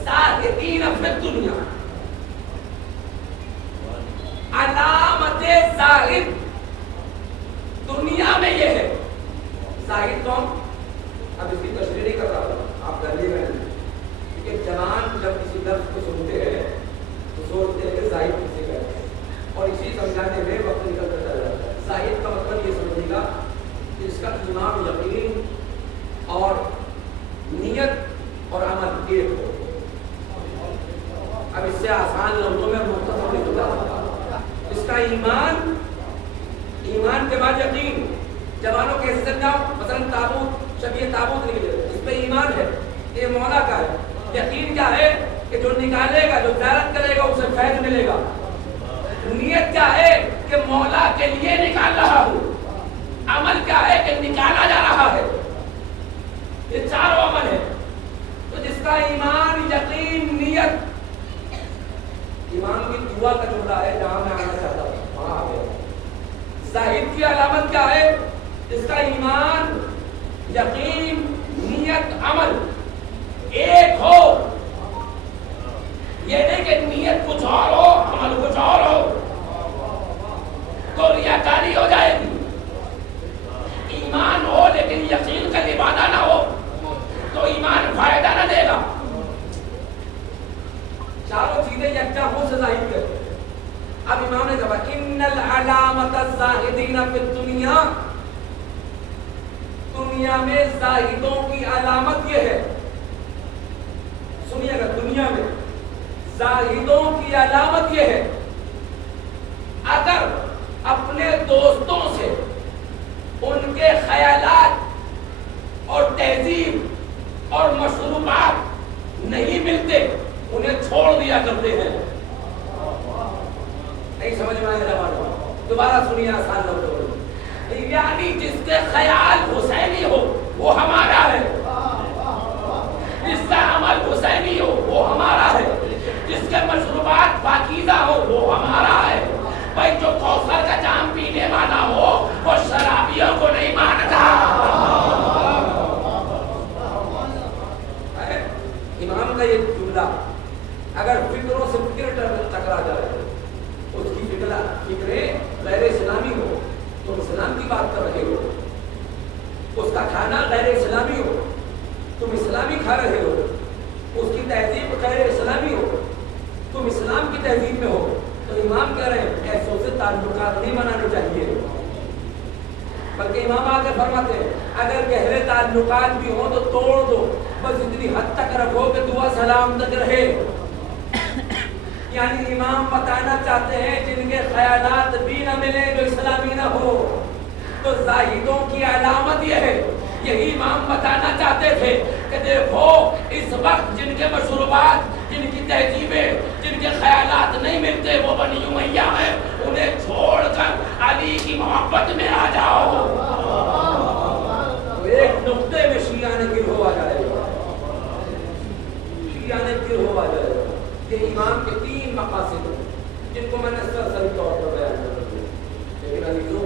زاہدین فی الدنیا, علامت زاہد دنیا میں یہ ہے. زاہد کون؟ اب اس کی تشریح نہیں کر رہا ہوں, آپ کر لیے گا. کیونکہ جوان جب کسی لفظ کو سنتے ہیں تو سوچتے ہیں کہ زاہد کسے کہتے ہیں, اور اسی سمجھانے میں وقت نکلتا چلا جاتا ہے. زاہد کا مطلب یہ سمجھے گا کہ اس کا ایمان, یقین اور نیت اور عمل ایک ہو. اب اس سے آسان لفظوں میں مختصر نہیں ہوتا. اس کا ایمان, ایمان کے بعد یقین. جوانوں کیسے سمجھاؤ؟ مثلا تابوت, جب یہ تابوت نکلے اس پہ ایمان ہے, یہ مولا کا ہے. یقین کیا ہے کہ جو نکالے گا, جو زیارت کرے گا اسے فیض ملے گا. نیت کیا ہے کہ مولا کے لیے نکال رہا ہوں. عمل کیا ہے کہ نکالا جا رہا ہے. یہ چاروں عمل ہے. تو جس کا ایمان, یقین, نیت, امام کی دعا کا جملہ ہے جہاں میں آنا چاہتا ہوں وہاں آ گیا. زاہد کی علامت کیا ہے؟ جس کا ایمان, یقین, نیت, عمل ایک ہو. یہ نہیں کہ نیت کچھ اور ہو, عمل کچھ اور ہو تو ریاکاری ہو جائے گی. ایمان ہو لیکن یقین کا لبادہ نہ ہو تو ایمان فائدہ نہ دے گا. چاروں چیزیں یکجا ہو سے ظاہر کرتے ہیں. اب امام نے کہا ان العلامت الزاہدین فی الدنیا, دنیا میں زاہدوں کی علامت یہ ہے. سنیے گا, دنیا میں زاہدوں کی علامت یہ ہے اگر اپنے دوستوں سے ان کے خیالات اور تہذیب اور مشروبات نہیں ملتے انہیں چھوڑ دیا کرتے ہیں. نہیں سمجھ میں آیا جواب؟ دوبارہ سنیے آسان لفظوں میں. یعنی جس کے خیال حسینی ہو وہ ہمارا ہے, جس کا عمل حسینی ہو وہ ہمارا ہے, جس کے مشروبات پاکیزہ ہو وہ ہمارا ہے. بھائی جو کوثر کا جام پینے والا ہو وہ شرابیوں کو نہیں مانتا. امام کا یہ جملہ اگر فکروں سے فکر ٹکرا جائے, اس کی فکریں غیر اسلامی ہو, تم اسلام کی بات کر رہے ہو, اس کا کھانا غیر اسلامی ہو, تم اسلامی کھا رہے ہو, اس کی تہذیب غیر اسلامی ہو, تم اسلام کی تہذیب میں ہو, تو امام کہہ رہے ہیں ایسوں سے تعلقات نہیں بنانے چاہیے. بلکہ امام آگے فرماتے ہیں اگر گہرے تعلقات بھی ہوں تو توڑ دو, بس اتنی حد تک رکھو کہ دعا سلام تک رہے. یعنی امام بتانا چاہتے ہیں جن کے خیالات بھی نہ ملیں جو اسلامی نہ ہو, تو زاہدوں کی علامت یہ ہے. یہی امام بتانا چاہتے تھے کہ دیکھو اس وقت جن کے مشروبات, جن کی تہذیبیں, جن کے خیالات نہیں ملتے وہ بنی امیہ ہیں, انہیں چھوڑ کر علی کی محبت میں آ جاؤ. تو ایک نقطے میں شیعہ نے گروہ آ جائے گا, شیعہ نے گروہ آ جائے گا. یہ امام کے تین مقاصد ہیں جن کو میں نے سرسری طور پر بیان کر دیا. لیکن عزیزوں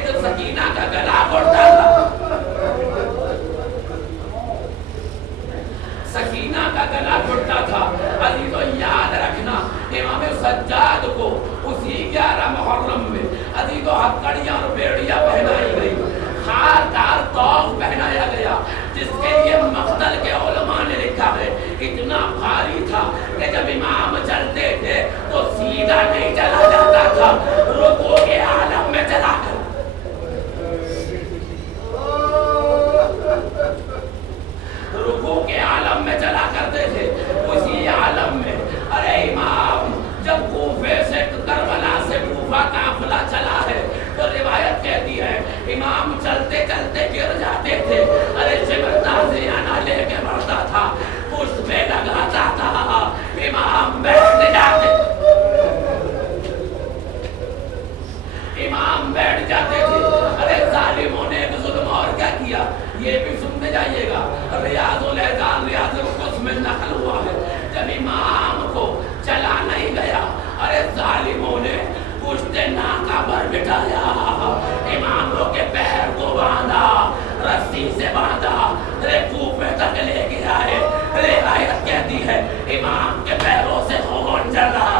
تو سکینہ کا گلا گھٹتا تھا، سکینہ کا گلا گھٹتا تھا۔ عزیزو یاد رکھنا امام سجاد کو اسی 11 محرم میں عزیزو ہتھکڑیاں اور بیڑیاں پہنائی گئی، خاردار توق پہنایا گیا، جس کے لیے مقتل کے علماء نے لکھا ہے اتنا بھاری تھا کہ جب امام چلتے تھے تو سیدھا نہیں چلا جاتا تھا، رکوع کے عالم میں چلا کر رکوع کے عالم میں چلا کرتے تھے، اسی عالم میں۔ ارے امام جب کوفے سے کربلا سے کوفہ قافلہ چلا ہے تو روایت کہتی ہے امام چلتے چلتے گر جاتے تھے، ارے شبر تازیانہ لے کے بڑھتا تھا، پشت پہ لگاتا تھا، امام بیٹھ جاتے امام بیٹھ جاتے تھے۔ ارے ظالموں نے ایک ظلم اور کیا کیا، یہ بھی سنتے جائیے گا، ریاض الاذان ریاض القدس میں نقل ہوا ہے، جب امام کو چلا نہیں گیا، ارے ظالموں نے پشت ناکہ پر بٹھایا، اماموں کے پیر کو باندھا، رسی سے باندھا، ارے کوفے تک لے کے آئے، روایت کہتی ہے امام کے پیروں سے خون جلا۔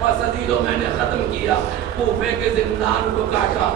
بس عزیزو میں نے ختم کیا، کوفے کے زندان کو کاٹا،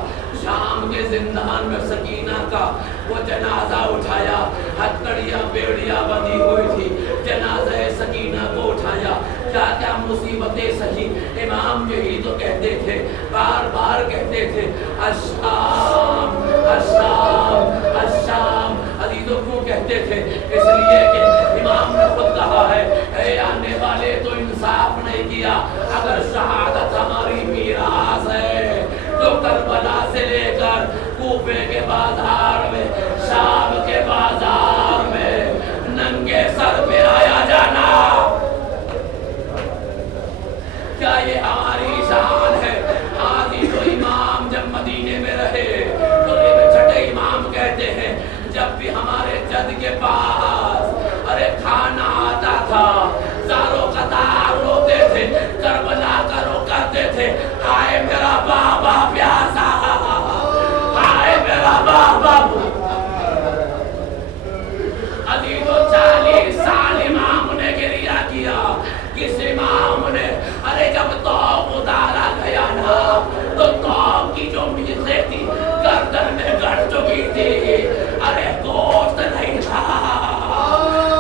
شام کے زندان میں سکینہ کا وہ جنازہ اٹھایا، ہتھکڑیاں بیڑیاں بندھی ہوئی تھی، جنازہ سکینہ کو اٹھایا، کیا کیا مصیبتیں سہی۔ امام یہی تو کہتے تھے، بار بار کہتے تھے الشام الشام الشام۔ عزیزو کیوں کہتے تھے؟ اس لیے کہ امام نے خود کہا ہے اے آنے والے تو انصاف نہیں کیا، اگر شہادت ہماری میراث ہے تو کربلا سے لے کر کوفے کے بازار میں، شام کے بازار میں ننگے سر پہ آیا جانا، کیا یہ ہماری شان ہے؟ آدھی تو امام جب مدینے میں رہے تو یہ چھٹے امام کہتے ہیں جب بھی ہمارے جد کے پاس ارے کھانا آتا تھا زاروں قطار روتے تھے، کربلا کرو کرتے تھے، ہائے میرا بابا پیاسا، ہائے میرا بابا۔ عزیزو 40 سال امام نے گریہ کیا، کس امام نے؟ ارے جب توق اتارا گیا نا تو توق کی جو میخیں تھی گردن میں گڑ چکی تھی، ارے گوشت نہیں تھا،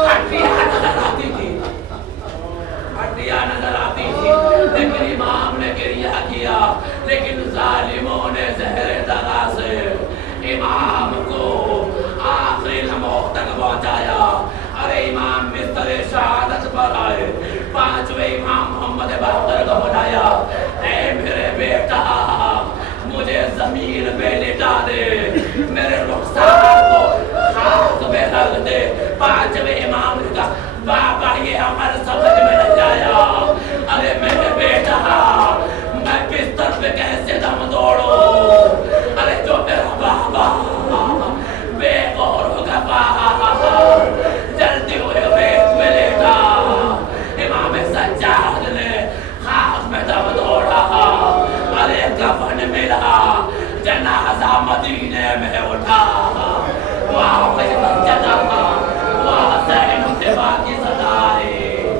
ہڈیاں نظر آتی تھی، ہڈیاں نظر آتی تھی، لیکن امام نے گریہ کیا، لیکن ظالموں نے زہر دغا سے امام کو آخری لمحوں تک پہنچایا۔ ارے امام بستر شہادت پر آئے، 5ویں امام محمد باقر کو بلایا، اے میرے بیٹا مجھے زمین پہ لٹا دے، میرے رخسار کو خاک پہ رکھ دے۔ 5ویں امام نے کہا بابا یہ عمل سمجھ میں نہیں آیا، ارے میرے بیٹا میں بستر پہ کیسے دم دوڑوں، ارے جو میرا بابا بے غور ہوگا باہر جلدی ہوئے ریت میں لیٹا۔ امام سجاد نے خاک میں دم دوڑا، ارے کفن ملا، جنازہ مدینے میں اٹھا، وہاں پہ مسجد وہاں زین اتباع کی صدائی،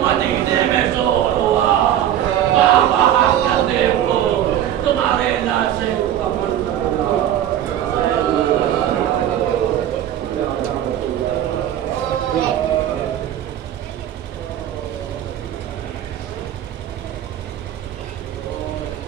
مدینے میں شور ہوا، بابا کر دیکھو تمہارے لاشیں